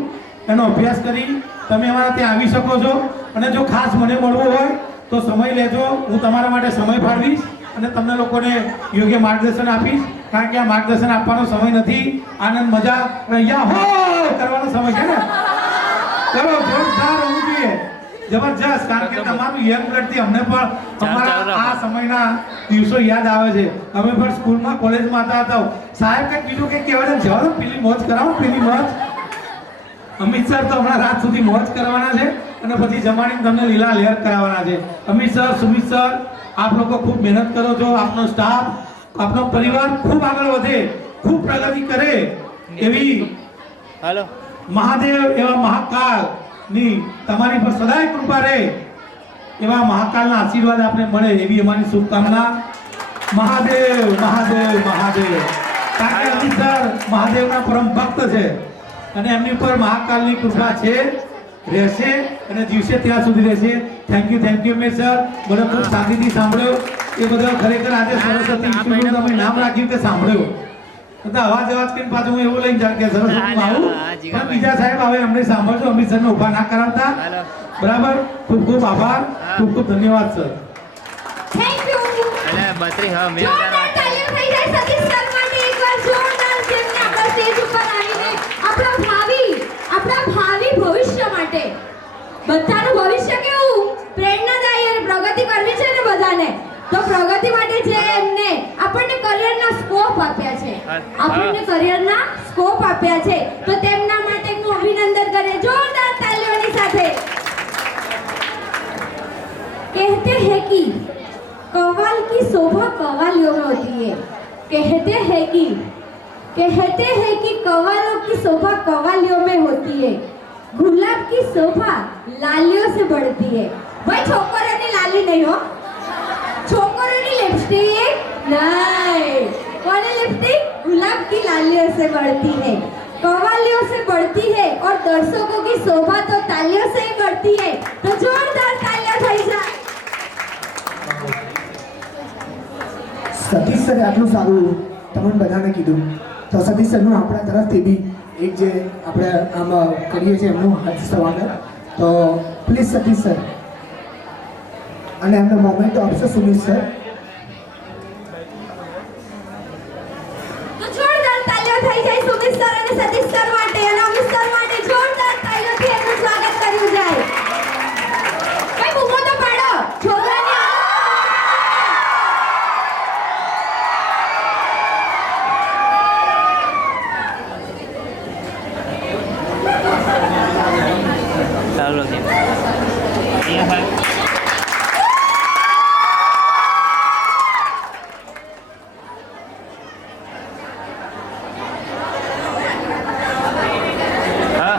એનો અભ્યાસ કરી તમે અમારા ત્યાં આવી શકો છો. અને જો ખાસ મને મળવું હોય તો સમય લેજો, હું તમારા માટે સમય ફાળવીશ અને તમને લોકોને યોગ્ય માર્ગદર્શન આપીશ. કારણ કે આ માર્ગદર્શન આપવાનો સમય નથી, આનંદ મજા અહીંયા હો કરવાનો સમય છે ને. કરો, જોરદાર હોવું જોઈએ, જબરજસ્ત. કારણ કે તમારું યંગ બ્લડથી અમને પણ અમારા આ સમયના દિવસો યાદ આવે છે. અમે પણ સ્કૂલમાં, કોલેજમાં હતા. સાહેબ કંઈક બીજું કંઈક કહેવાય છે, જવા દો, પેલી મોજ કરાવો, પેલી મોજ. અમિત સર તો હમણાં રાત સુધી મોજ કરવાના છે અને પછી જમાડીને તમને લીલા લહેર કરાવવાના છે. અમિત સર, સુમિત સર, આપ લોકો ખૂબ મહેનત કરો છો. આપનો સ્ટાફ, આપનો પરિવાર ખૂબ આગળ વધે, ખૂબ પ્રગતિ કરે એવી હલો મહાદેવ એવા મહાકાળ ની તમારી પર સદાય કૃપા રહે, એવા મહાકાળના આશીર્વાદ આપણે મળે એવી અમારી શુભકામના. મહાદેવ મહાદેવ મહાદેવ. કારણ કે અમિત સર મહાદેવના પરમ ભક્ત છે અને એમની ઉપર મહાકાલની કૃપા છે, રહેશે અને જીવશે ત્યાં સુધી રહેશે. થેન્ક યુ મેં સર, મને ખૂબ શાંતિથી સાંભળ્યો એ બદલ ખરેખર આજે સરસ્વતી વિષ્ણુનું તમે નામ રાખ્યું તે સાંભળ્યો. તો અવાજ કરીને પાછું હું એવું લઈને જાઉં કે સરસ્વતીમાં આવું, પણ બીજા સાહેબ હવે અમને સાંભળજો, અમિત સરને ઊભા ના કરાવતા. બરાબર, ખૂબ ખૂબ આભાર, ખૂબ ખૂબ ધન્યવાદ સર. Thank you. એટલે 32 હા મેં જોરદાર તાળીઓ થઈ જાય સતીશ સર માટે એકવાર જોરદાર, જેમને આપણા સ્ટેજ ઉપર આવીને આપણા ભાવિ ભવિષ્ય માટે, બધાનું ભવિષ્ય કેવું પ્રેરણાદાયી અને પ્રગતિ કરવી છે ને બધાને, તો પ્રગતિ માટે જે એમને આપણને કરિયરના સ્કોપ આપ્યા છે, તો તેમના માટે હું અભિનંદન કરે જોરદાર તાળીઓની સાથે. कहते हैं कि कव्वाल की शोभा कव्वालियों में होती है. कहते हैं कि कव्वालों की शोभा कव्वालियों में होती है. गुलाब की शोभा लालियों से बढ़ती है. भाई छोकरोની લાલી નહીં હો, छोकरोની लिपस्टिक नहीं. कौन लिपस्टिक? गुलाब की लालियों से बढ़ती है, कव्वालियों से बढ़ती है और दर्शकों की शोभा तो तालियों से ही बढ़ती है. तो जोरदार तालियां થઈ જાય. સતીશ સરે આટલું સારું તમને બધાને કીધું, તો સતીશ સરનું આપણા તરફથી બી એક જે આપણે આમ કરીએ છીએ એમનું હાર્દિક સ્વાગત. તો પ્લીઝ સતીશ સર અને એમનો મોમેન્ટ આપશો સુમિત સર. તો જોરદાર તાળીઓ થઈ જાય સુમિત સર અને સતીશ સર માટે, અને અમિત સર માટે જોરદાર તાળીઓથી એમનું સ્વાગત કર્યું જાય. કઈ બૂમો તો પાડો છોકરાને. ચાલો કે અહીંયા સાહેબ હા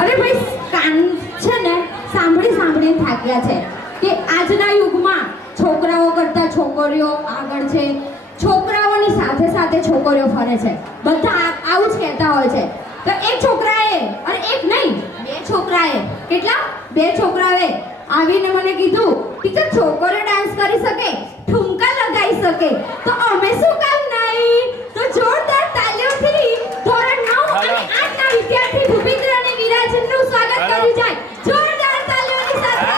અરે ભાઈ કાન છે ને સાંભળી થાક્યા છે કે આજના યુગમાં છોકરાઓ કરતા છોકરીઓ આગળ છે, છોકરાઓની સાથે સાથે છોકરીઓ ફરે છે, બધા આવું જ કહેતા હોય છે. તો એક છોકરાએ, અને એક નહીં બે છોકરાએ, કેટલા? બે છોકરાએ આવીને મને કીધું ટીચર છોકરીઓ ડાન્સ કરી શકે, ઠુમકા લગાવી શકે, તો અમે શું કામ નહીં? તો જોરદાર તાળીઓથી ધોરણ 9 અને 8 ના વિદ્યાર્થી ભૂપિન્દ્ર અને વિરાજનું સ્વાગત કર્યું જાય. જોરદાર તાળીઓની સાથે.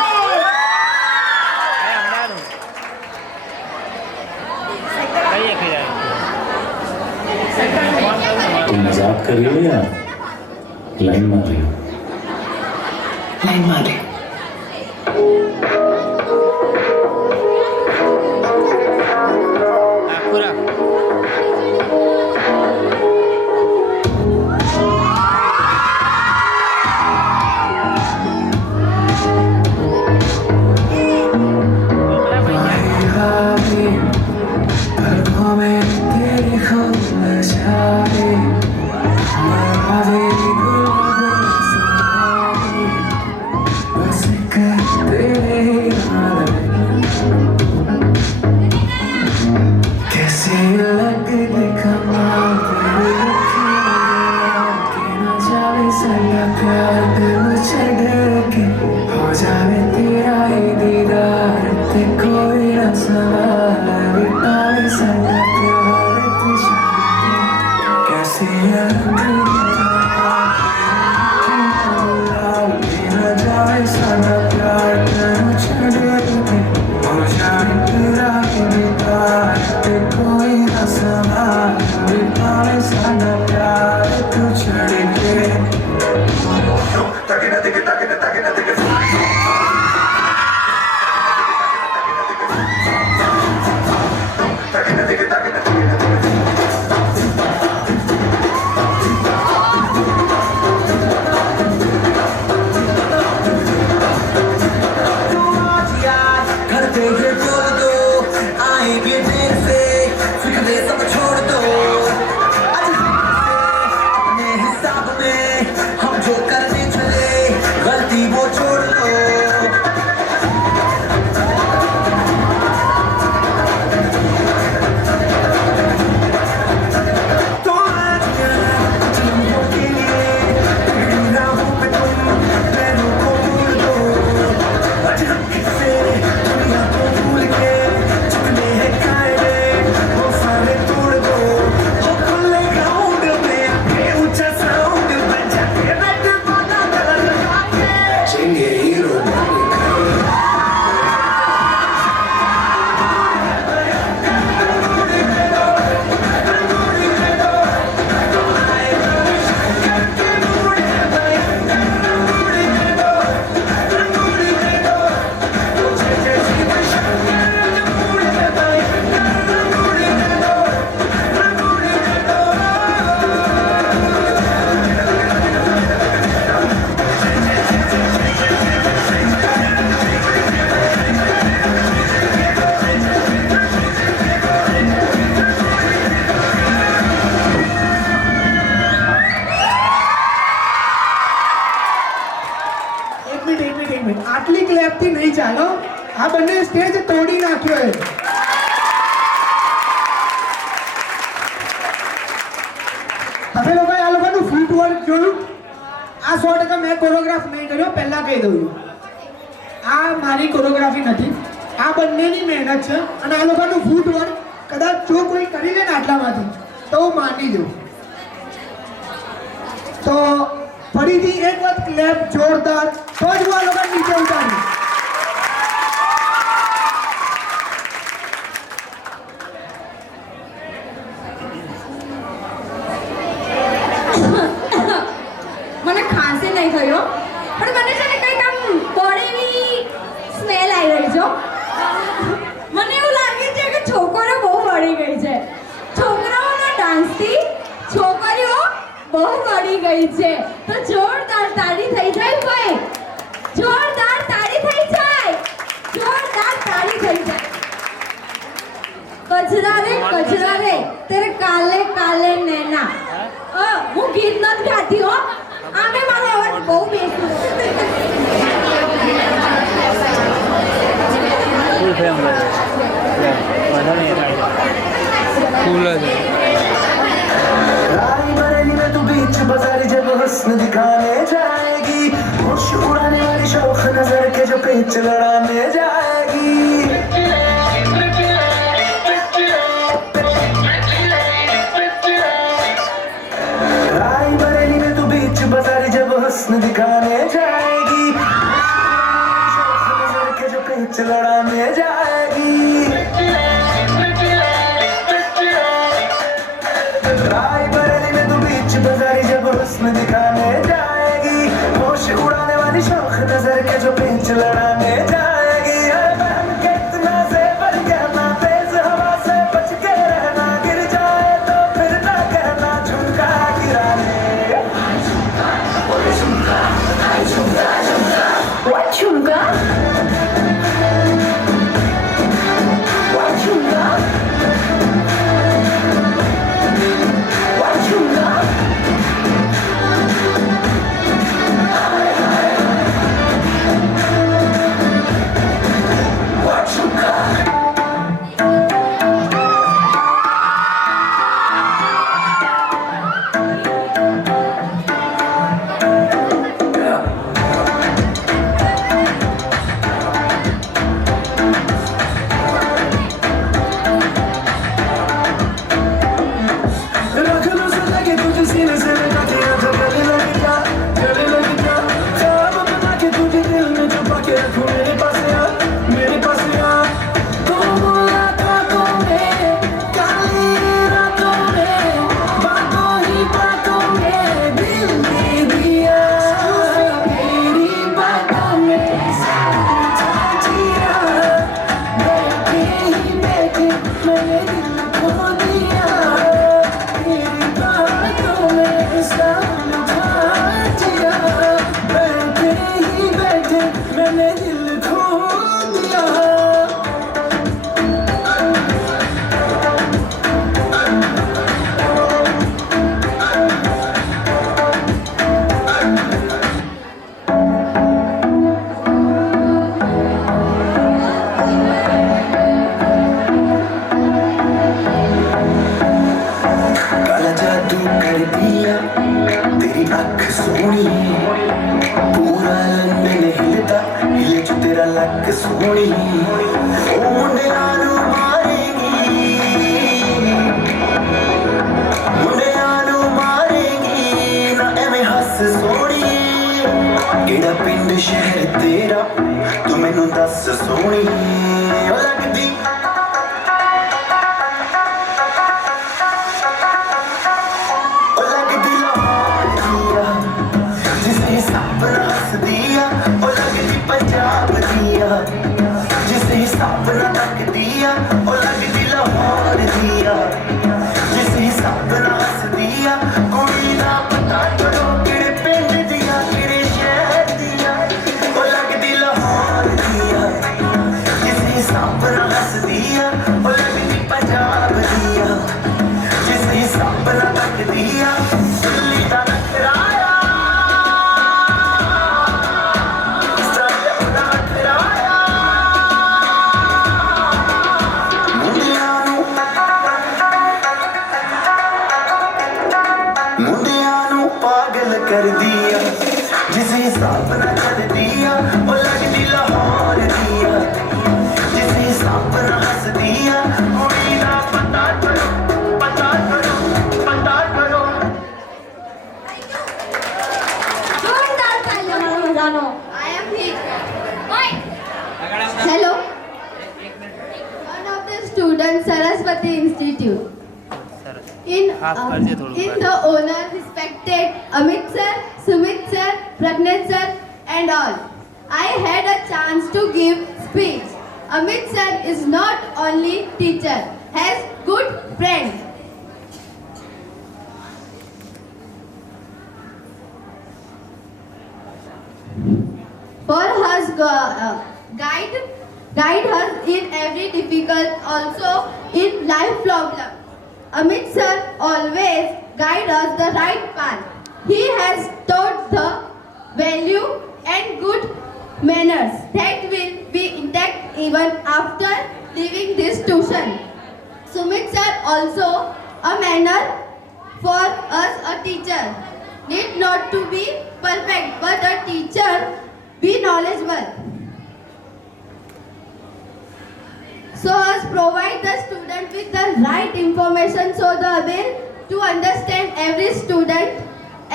तुम मजाक कर रही हो या लाइन मार रही हो? लाइन मार रही. પૂરા तेरे આ બંને સ્ટેજ તોડી નાખ્યો છે. તમે લોકોએ આ લોકોનું ફૂટવર્ક જોયું? આ 100% મેં કોરિયોગ્રાફ નહીં કર્યો, પહેલા કહી દઉં છું. આ મારી કોરિયોગ્રાફી નથી, આ બંનેની મહેનત છે. અને આ લોકોનું ફૂટવર્ક કદાચ જો કોઈ કરી લે ને આટલામાંથી તો હું માની દઉં. તો ફરીથી એક વખત ક્લેપ જોરદાર, તો જ હું આ લોકોને નીચે ઉતારું. મને ખાંસી નહીં થયો, પણ મને છે ને કંઈક આમ બળેલી સ્મેલ આવી રહી છે. મને એવું લાગે છે કે છોકરીઓ બહુ વળી ગઈ છે. છોકરાઓના ડાન્સથી છોકરીઓ બહુ વળી ગઈ છે. તો જોરદાર તાળી થઈ જાય ભાઈ, જોરદાર તાળી થઈ જાય, જોરદાર તાળી થઈ જાય. કચરા રે તેરે કાલે કાલે નૈના. હું ગીત નથી ગાતી હો, આમે મારો અવાજ બહુ બેસું. ફૂલ ફેમ વધારે નહીં થાય ફૂલ જ राई बरेली में तू बीच बाजार जब हुस्न दिखाने जाएगी, होश उड़ाने वाली शौक नजर के जो पेच लड़ाने जाएगी. राई बरेली में तू बीच बाजार जब हुस्न दिखाने जाएगी, शौक नजर के जो पेच लड़ाने जाएगी. राय बरेली में तू बीच बाजारी जब हुस्न दिखाने जाएगी, होश उड़ाने वाली शौक नजर के जो पेच लड़ाने जाएगी. अरे बहन कितना ज़ेवर कहना, तेज हवा से बच के रहना, गिर जाए तो फिर ना कहना झुमका गिरा ले. What झुमका? What झुमका? What झुमका? What झुमका? रख लो सदा के तुझे सीने से लगा के आजा गले लगी जा, गले लगी जा. ख्वाब बना के तुझे दिल में छुपा के रखूं मेरे पास आ, मेरे पास आ. तो मुलाकातों में, काली रातों में, बातों ही बातों में दिल दे दिया. तेरी बातों में समझा जिया, बैठे ही बैठे मैंने दिल खो दिया. तेरी बातों में समझा जिया, बैठे ही बैठे मैंने दिल खो दिया. काला जादू कर दिया तेरी आँख सोनी, पूरा लंदन हिलता हिले जो तेरा लक सोनी. ओ मुंडे आलू मारेगी, मुंडे आलू मारेगी ना एवें हस सोनी. केड़ा पिंड शहर तेरा तू मैनू दस सोनी. ओ लगदी ओ लगदी लाहौर दिया, जिसे सपना हस दिया. ओ लगदी पंजाब दिया, जिसे student Saraswati Institute. સરસ In, હાફ કરજે થોડું in the honor respected Amit sir, Sumit sir, Pragnet sir and all. I had a chance to give speech. Amit sir is not only teacher, has good friend. For us guide us in every difficult, also in life problem. Amit sir always guide us the right path. He has taught the value and good manners that will be intact even after leaving this tuition. Sumit sir also a manner for us, a teacher need not to be perfect, but a teacher be knowledgeable. So as provide the student with the right information so the able to understand every student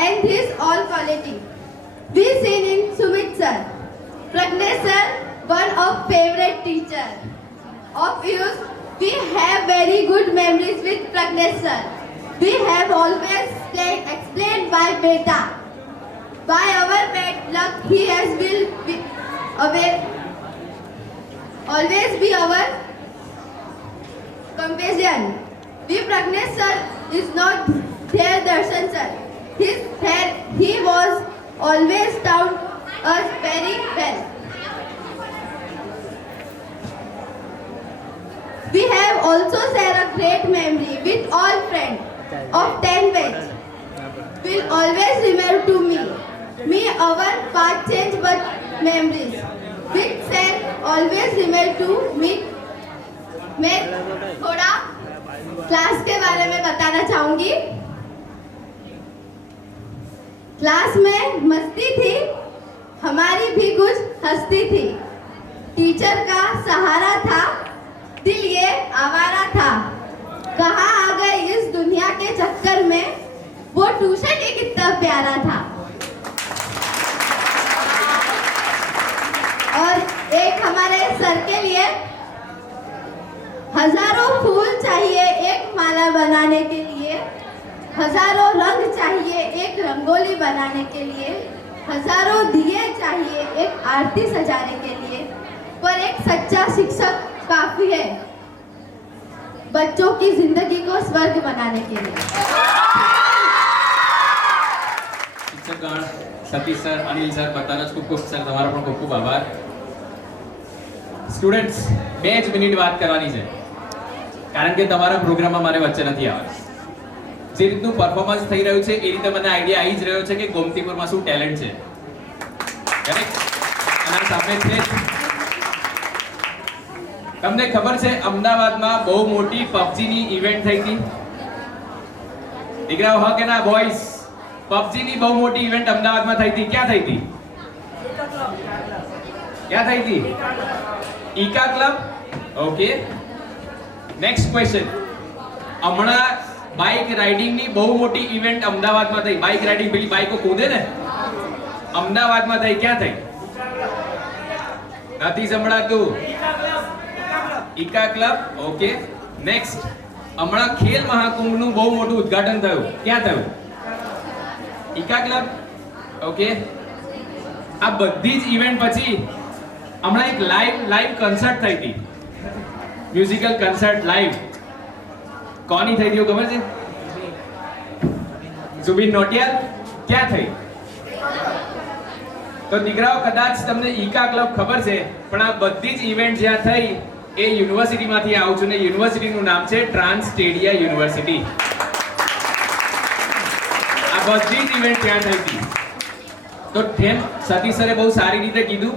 and his all quality. We seen in Sumit sir, Pragnet sir, one of favorite teacher of yours. We have very good memories with Pragnet sir. We have always explained by beta. By our bad luck, he has will be always be our companion. We Pragnet sir is not there, Darshan sir. He was always taught us very well. We have also shared a great memory with all friends of 10 batch. Will always remember to me. Our path change but memories. With sir always remember to me. मैं थोड़ा class के बारे में बताना चाहूंगी. Class में मस्ती थी, हमारी भी कुछ हस्ती थी. टीचर का सहारा था, दिल ये आवारा था. कहाँ आ गए इस दुनिया के चक्कर में, वो ट्यूशन ही कितना प्यारा था. और एक हमारे सर के लिए हजारों फूल चाहिए एक माला बनाने के लिए, हजारों रंग चाहिए एक रंगोली बनाने के लिए, हजारों दिए चाहिए एक आरती सजाने के लिए, पर एक सच्चा शिक्षक काफी है बच्चों की जिंदगी को स्वर्ग बनाने के लिए. શિક્ષકગણ સતીશ સર, અનિલ સર, બધાનો જ ખૂબ સર તમારો પણ ખૂબ આભાર. સ્ટુડન્ટ્સ, 2 જ મિનિટ વાત કરવાની છે, કારણ કે તમારા પ્રોગ્રામમાં મારે વચ્ચે નથી આવવાનું. જે રીતનું પરફોર્મન્સ થઈ રહ્યું છે એ રીતે મને આઈડિયા આવી જ રહ્યો છે કે ગોમતીપુરમાં શું ટેલેન્ટ છે. કરેક્ટ? અને સામે છે, તમને ખબર છે અમદાવાદમાં બહુ મોટી પબજીની ઇવેન્ટ થઈ હતી. દીકરાઓ હા કે ના બોયઝ? પબજીની બહુ મોટી ઇવેન્ટ અમદાવાદમાં થઈ હતી. ક્યાં થઈ હતી? ક્યાં થઈ હતી? EKA club. Okay, next question. હમણાં બાઇક રાઇડિંગની બહુ મોટી ઇવેન્ટ અમદાવાદમાં થઈ. બાઇક રાઇડિંગ, પેલી બાઇકો કૂદે ને, અમદાવાદમાં થઈ. ક્યાં થઈ? નથી સંભળાતું? ઈકા ક્લબ. Okay, next. હમણાં ખેલ મહાકુંભનું બહુ મોટું ઉદ્ઘાટન થયું. ક્યાં થયું? ઈકા ક્લબ. ઓકે, આ બધી જ ઇવેન્ટ પછી હમણાં એક લાઈવ કન્સર્ટ થઈ હતી, મ્યુઝિકલ કન્સર્ટ લાઈવ. કોની થઈ હતી ખબર છે? જુબિન નોટિયાલ. ક્યાં થઈ? તો દીકરાઓ, કદાચ તમને ઈકા ક્લબ ખબર છે, પણ આ બધી જ ઇવેન્ટ જ્યાં થઈ એ યુનિવર્સિટીમાંથી આવું છું, ને યુનિવર્સિટીનું નામ છે ટ્રાન્સટેડિયા યુનિવર્સિટી. આ બધી જ ઇવેન્ટ ત્યાં થઈ હતી. તો સતીશ સરે બહુ સારી રીતે કીધું,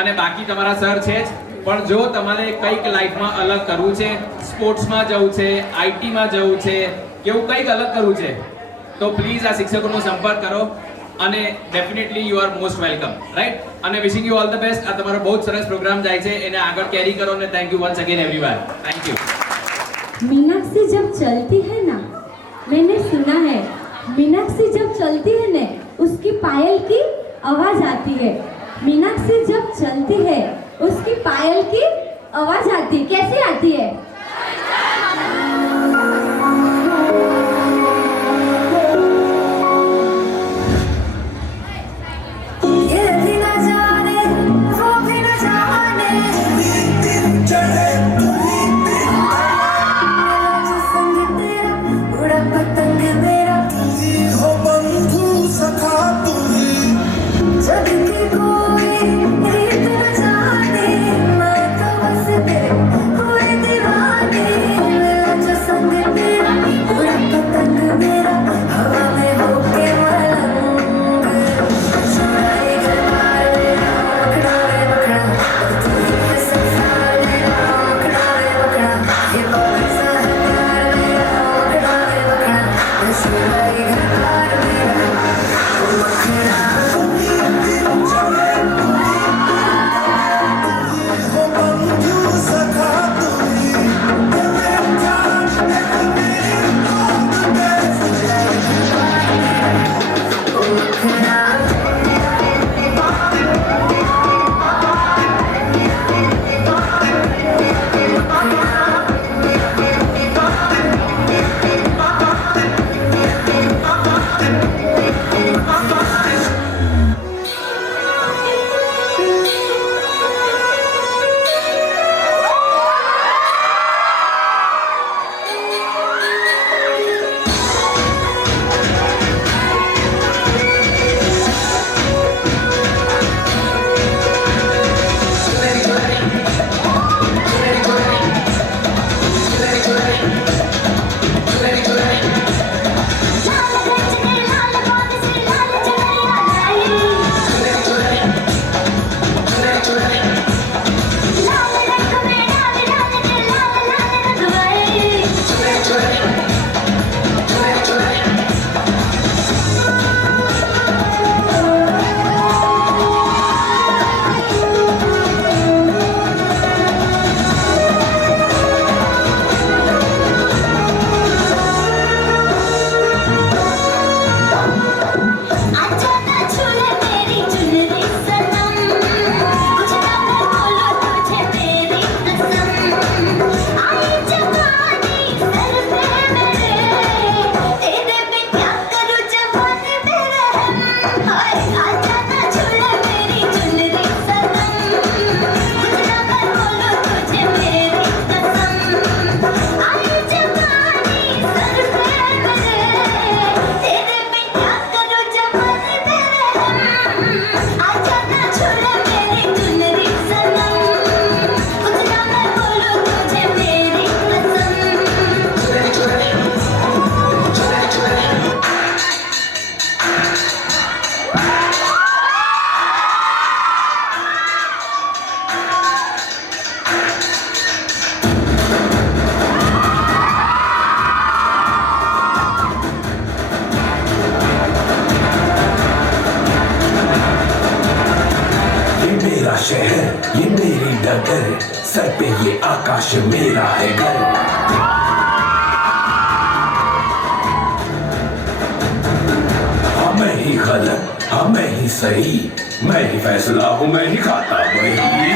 અને બાકી તમારા સર છે જ, પણ જો તમારે કંઈક લાઈફમાં અલગ કરવું છે, સ્પોર્ટ્સમાં જવું છે, આઈટીમાં જવું છે, કેવું કંઈક અલગ કરવું છે, તો પ્લીઝ આ શિક્ષકોનો સંપર્ક કરો, અને definitely you are most welcome. Right? અને wishing you all the best. આ તમારો બહુ સરસ પ્રોગ્રામ જાય છે, એને આગળ કેરી કરો, અને thank you once again everyone. Thank you. Meenakshi जब चलती है ना, मैंने सुना है मीनाक्षी जब चलती है ना, उसकी पायल की आवाज आती है. मीनाक्षी जब चलती है उसकी पायल की आवाज आती है. कैसे आती है? आकाश मेरा है घर। हाँ मैं ही गलत, हाँ मैं ही सही, मैं ही फैसला हूँ, मैं ही खाता वही।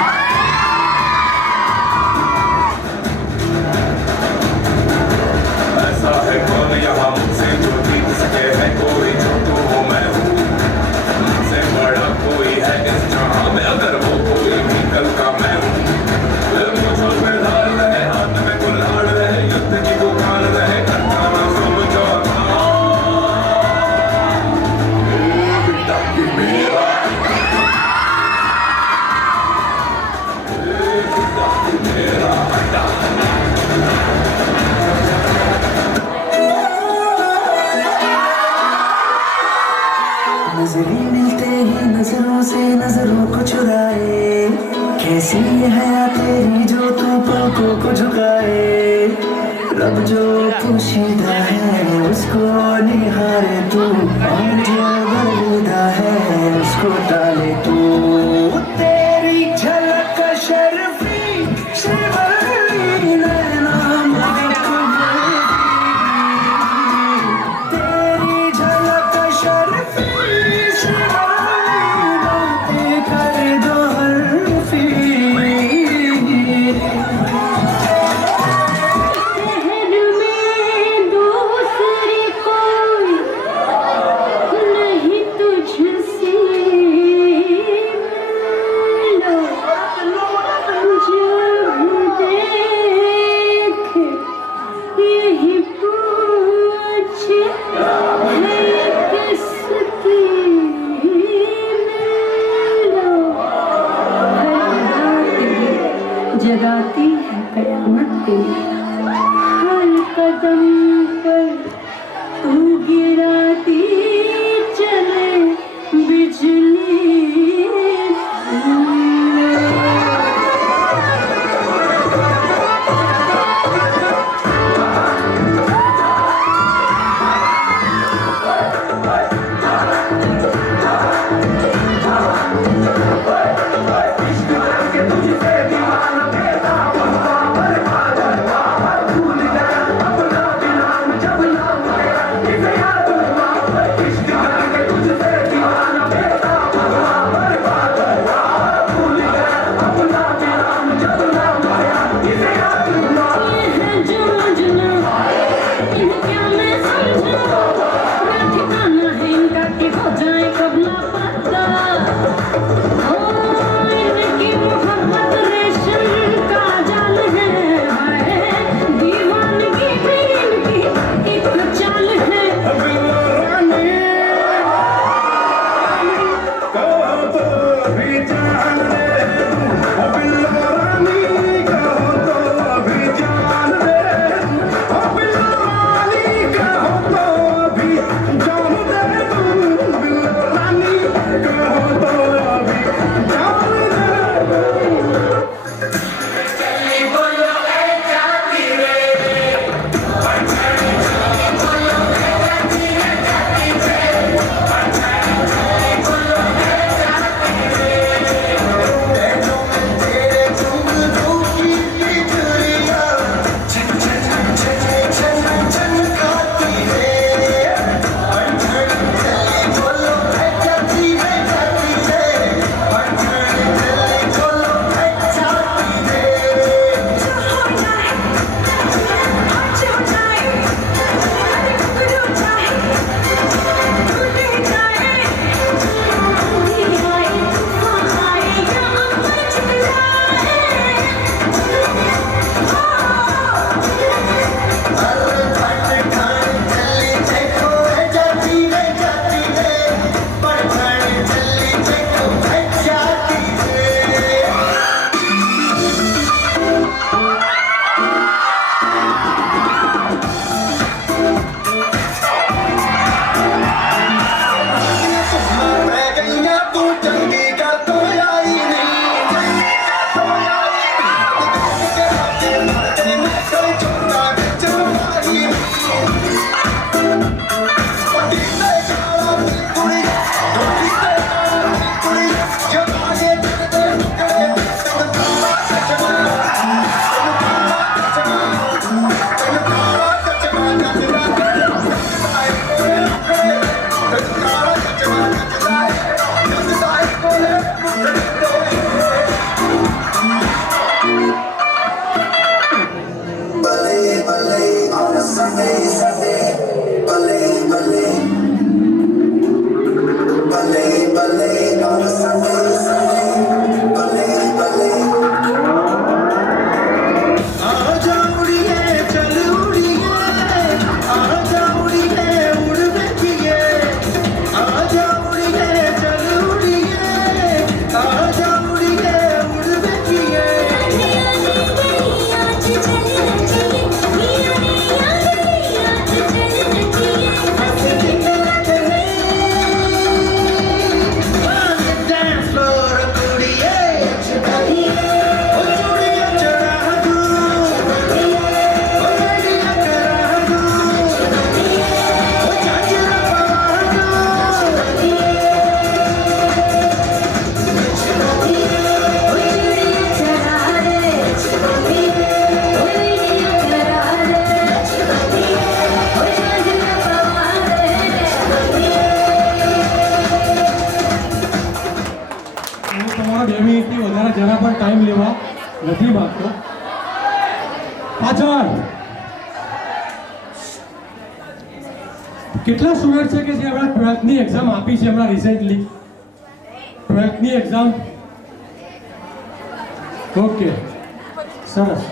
ऐसा है कौन यहाँ मुझसे जो जीत सके, है कोई जो तो हूँ मैं हूँ, मुझसे बड़ा कोई है इस जहाँ में, अगर वो कोई भी कल का मैं हूँ। मुझों पे धार रहे, हाथ में कुल्हाड़ रहे, युद्ध की पुकार रहे, करता ना समझौता। पिता भी मेरा, पिता भी मेरा बेटा। नजरें मिलते ही नजरों से नजरों को चुराए, कैसी ये हया तेरी जो तू पलकों को झुकाए। रब जो पोशीदा है उसको निहारे तू, और जो बरगुदा है उसको टाले तू। तेरी झलक शर्फी शिवली नैना तेरी झलक शर्फी शिवली बातें कर दो हरफी। शहर में दूसरी कोई नहीं तुझसे मिलो, जब देख यही पूछे है किसकी मिलो। जगाती है कयामत तेरी, हर कदम पर तू गिराती चले बिजली। तुझसे दीवाना बेटा, भूल गया अपना दिल ટાઈમ લેવા નથી માંગતો. પાછળ કેટલા સ્ટુડન્ટ છે કે જે હમણાં 12th એક્ઝામ આપી છે હમણાં રિસેન્ટલી? 12th એક્ઝામ ઓકે, સરસ.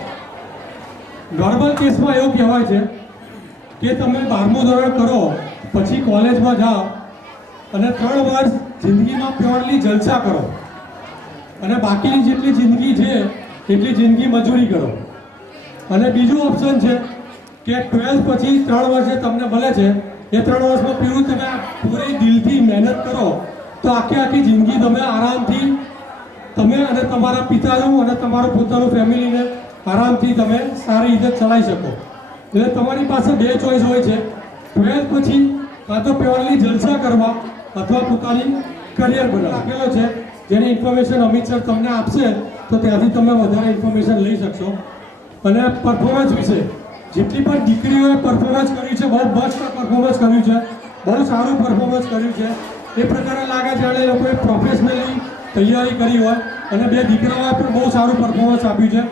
નોર્મલ કેસમાં એવું કહેવાય છે કે તમે 12મું ધોરણ કરો પછી કોલેજમાં જાઓ અને 3 વર્ષ જિંદગીમાં પ્યોરલી જલસા કરો અને બાકીની જેટલી જિંદગી છે એટલી જિંદગી મજૂરી કરો. અને બીજું ઓપ્શન છે કે 12th પછી 3 વર્ષ જે તમને મળે છે એ 3 વર્ષમાં પૂરું તમે પૂરી દિલથી મહેનત કરો તો આખી જિંદગી તમે આરામથી તમે અને તમારા પિતાનું અને તમારું પોતાનું ફેમિલીને આરામથી તમે સારી રીતે ચલાવી શકો. એટલે તમારી પાસે 2 ચોઈસ હોય છે. 12th પછી કાં તો પ્યોરલી જલસા કરવા અથવા પોતાની કરિયર બનાવવા આપેલો છે, જેની ઇન્ફોર્મેશન અમિત સર તમને આપશે તો ત્યાંથી તમે વધારે ઇન્ફોર્મેશન લઈ શકશો. અને પરફોર્મન્સ વિશે જેટલી પણ દીકરીઓએ પરફોર્મન્સ કર્યું છે, બહુ મસ્ત પરફોર્મન્સ કર્યું છે, બહુ સારું પરફોર્મન્સ કર્યું છે. એ પ્રકારે લાગે જાણે એ લોકોએ પ્રોફેશનલી તૈયારી કરી હોય. અને 2 દીકરાઓએ પણ બહુ સારું પરફોર્મન્સ આપ્યું છે.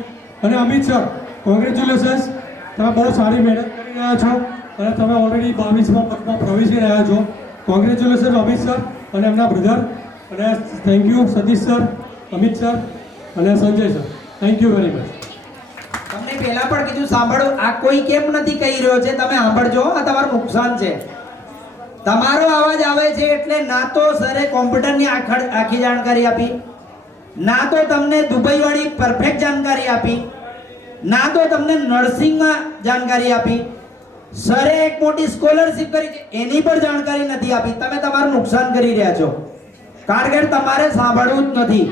અને અમિત સર, કોંગ્રેચ્યુલેશન્સ, તમે બહુ સારી મહેનત કરી રહ્યા છો અને તમે ઓલરેડી 22મા પદમાં પ્રવેશી રહ્યા છો. કોંગ્રેચ્યુલેશન અમિત સર અને એમના બ્રધર. અને thank you Satish sir, Amit sir અને Sanjay sir. Thank you very much. તમને પહેલા પણ કીધું સાંભળો, આ કોઈ કેમ નથી કહી રહ્યો છે, તમે સાંભળજો, આ તમારું નુકસાન છે. તમારો અવાજ આવે છે એટલે ના તો સરે કોમ્પ્યુટરની આખી જાણકારી આપી, ના તો તમને દુબઈ વાળી પરફેક્ટ જાણકારી આપી, ના તો તમને નર્સિંગમાં જાણકારી આપી. સરે એક મોટી સ્કોલરશિપ કરી છે એની પણ જાણકારી નથી આપી. તમે તમારું નુકસાન કરી રહ્યા છો, કારણ કે તમારે સાંભળવું જ નથી.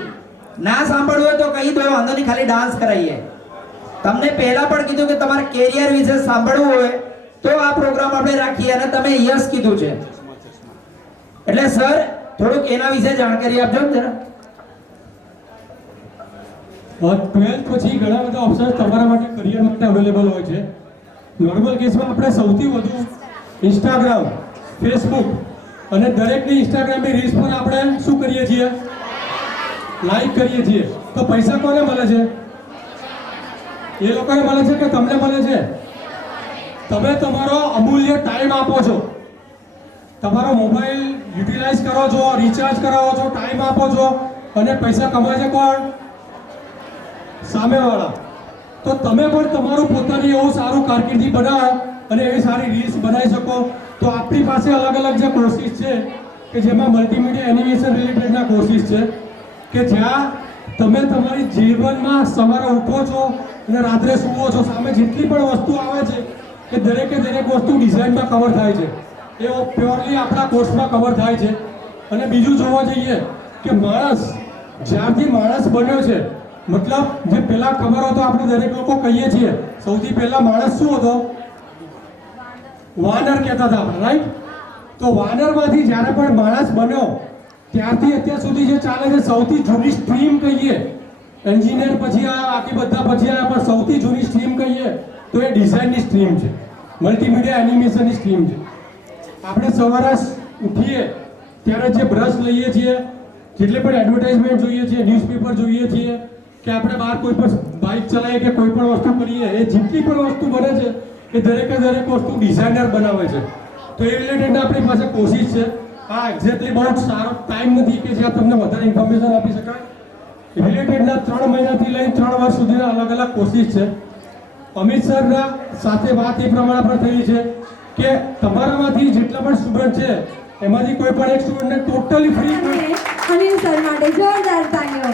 ના સાંભળવું હોય તો કહી દો, વાંધો નહીં, ખાલી ડાન્સ કરાવીએ. તમને પહેલા પણ કીધું કે તમારે કેરિયર વિશે સાંભળવું હોય તો આ પ્રોગ્રામ આપણે રાખીએ અને તમે યસ કીધું છે. એટલે સર થોડુંક એના વિશે જાણકારી આપજો ને જરા. 12th પછી ઘણા બધા ઓપ્શન્સ તમારા માટે કરિયર માટે અવેલેબલ હોય છે. નોર્મલ કેસમાં આપણે સૌથી વધુ ઇન્સ્ટાગ્રામ, ફેસબુક અને દરેકની ઇન્સ્ટાગ્રામની રીલ્સ પર આપણે શું કરીએ છીએ? લાઈક કરીએ છીએ. તો પૈસા કોને મળે છે? એ લોકોને મળે છે કે તમને મળે છે? તમે તમારો અમૂલ્ય ટાઈમ આપો છો, તમારો મોબાઈલ યુટિલાઇઝ કરો છો, રિચાર્જ કરાવો છો, ટાઈમ આપો છો અને પૈસા કમાય છે કોણ? સામેવાળા. તો તમે પણ તમારું પોતાની એવું સારું કારકિર્દી બનાવો અને એવી સારી રીલ્સ બનાવી શકો. તો આપણી પાસે અલગ અલગ જે કોર્સિસ છે કે જેમાં મલ્ટીમીડિયા એનિમેશન રિલેટેડના કોર્સિસ છે કે જ્યાં તમે તમારી જીવનમાં સવારે ઉઠો છો અને રાત્રે સૂવો છો, સામે જેટલી પણ વસ્તુ આવે છે એ દરેક વસ્તુ ડિઝાઇનમાં કવર થાય છે. એ પ્યોરલી આપણા કોર્સમાં કવર થાય છે. અને બીજું જોવા જઈએ કે માણસ જ્યારથી માણસ બન્યો છે, મતલબ જે પહેલા ખબર હતો, આપણે દરેક લોકો કહીએ છીએ સૌથી પહેલા માણસ શું હતો? વાનર કહેતા હતા આપણે, રાઈટ? તો વાનરમાંથી જ્યારે પણ માણસ બન્યો ત્યારથી અત્યાર સુધી જે ચાલે છે સૌથી જૂની સ્ટ્રીમ કહીએ, એન્જિનિયર પછી આખી બધા પછી પણ સૌથી જૂની સ્ટ્રીમ કહીએ તો એ ડિઝાઇનની સ્ટ્રીમ છે, મલ્ટીમીડિયા એનિમેશનની સ્ટ્રીમ છે. આપણે સવારે ઉઠીએ ત્યારે જે બ્રશ લઈએ છીએ, જેટલે પણ એડવર્ટાઇઝમેન્ટ જોઈએ છીએ, ન્યૂઝપેપર જોઈએ છીએ કે આપણે બહાર કોઈ પણ બાઇક ચલાવીએ કે કોઈ પણ વસ્તુ કરીએ, એ જેટલી પણ વસ્તુ બને છે એ દરેક વસ્તુ ડિઝાઇનર બનાવે છે. તો એ રિલેટેડ આપણી પાસે કોશિશ છે. હા, એક્ઝેક્ટલી બહુ સારો ટાઈમ નથી કે જ્યાં તમને વધારે ઇન્ફોર્મેશન આપી શકાય. રિલેટેડના 3 મહિનાથી લઈને 3 વર્ષ સુધીના અલગ અલગ કોશિશ છે. અમિત સરના સાથે વાત એ પ્રમાણે પણ થઈ છે કે તમારામાંથી જેટલા પણ સ્ટુડન્ટ છે એમાંથી કોઈ પણ એક સ્ટુડન્ટને ટોટલી ફ્રી અનિલ સર માટે જોરદાર તાળીઓ.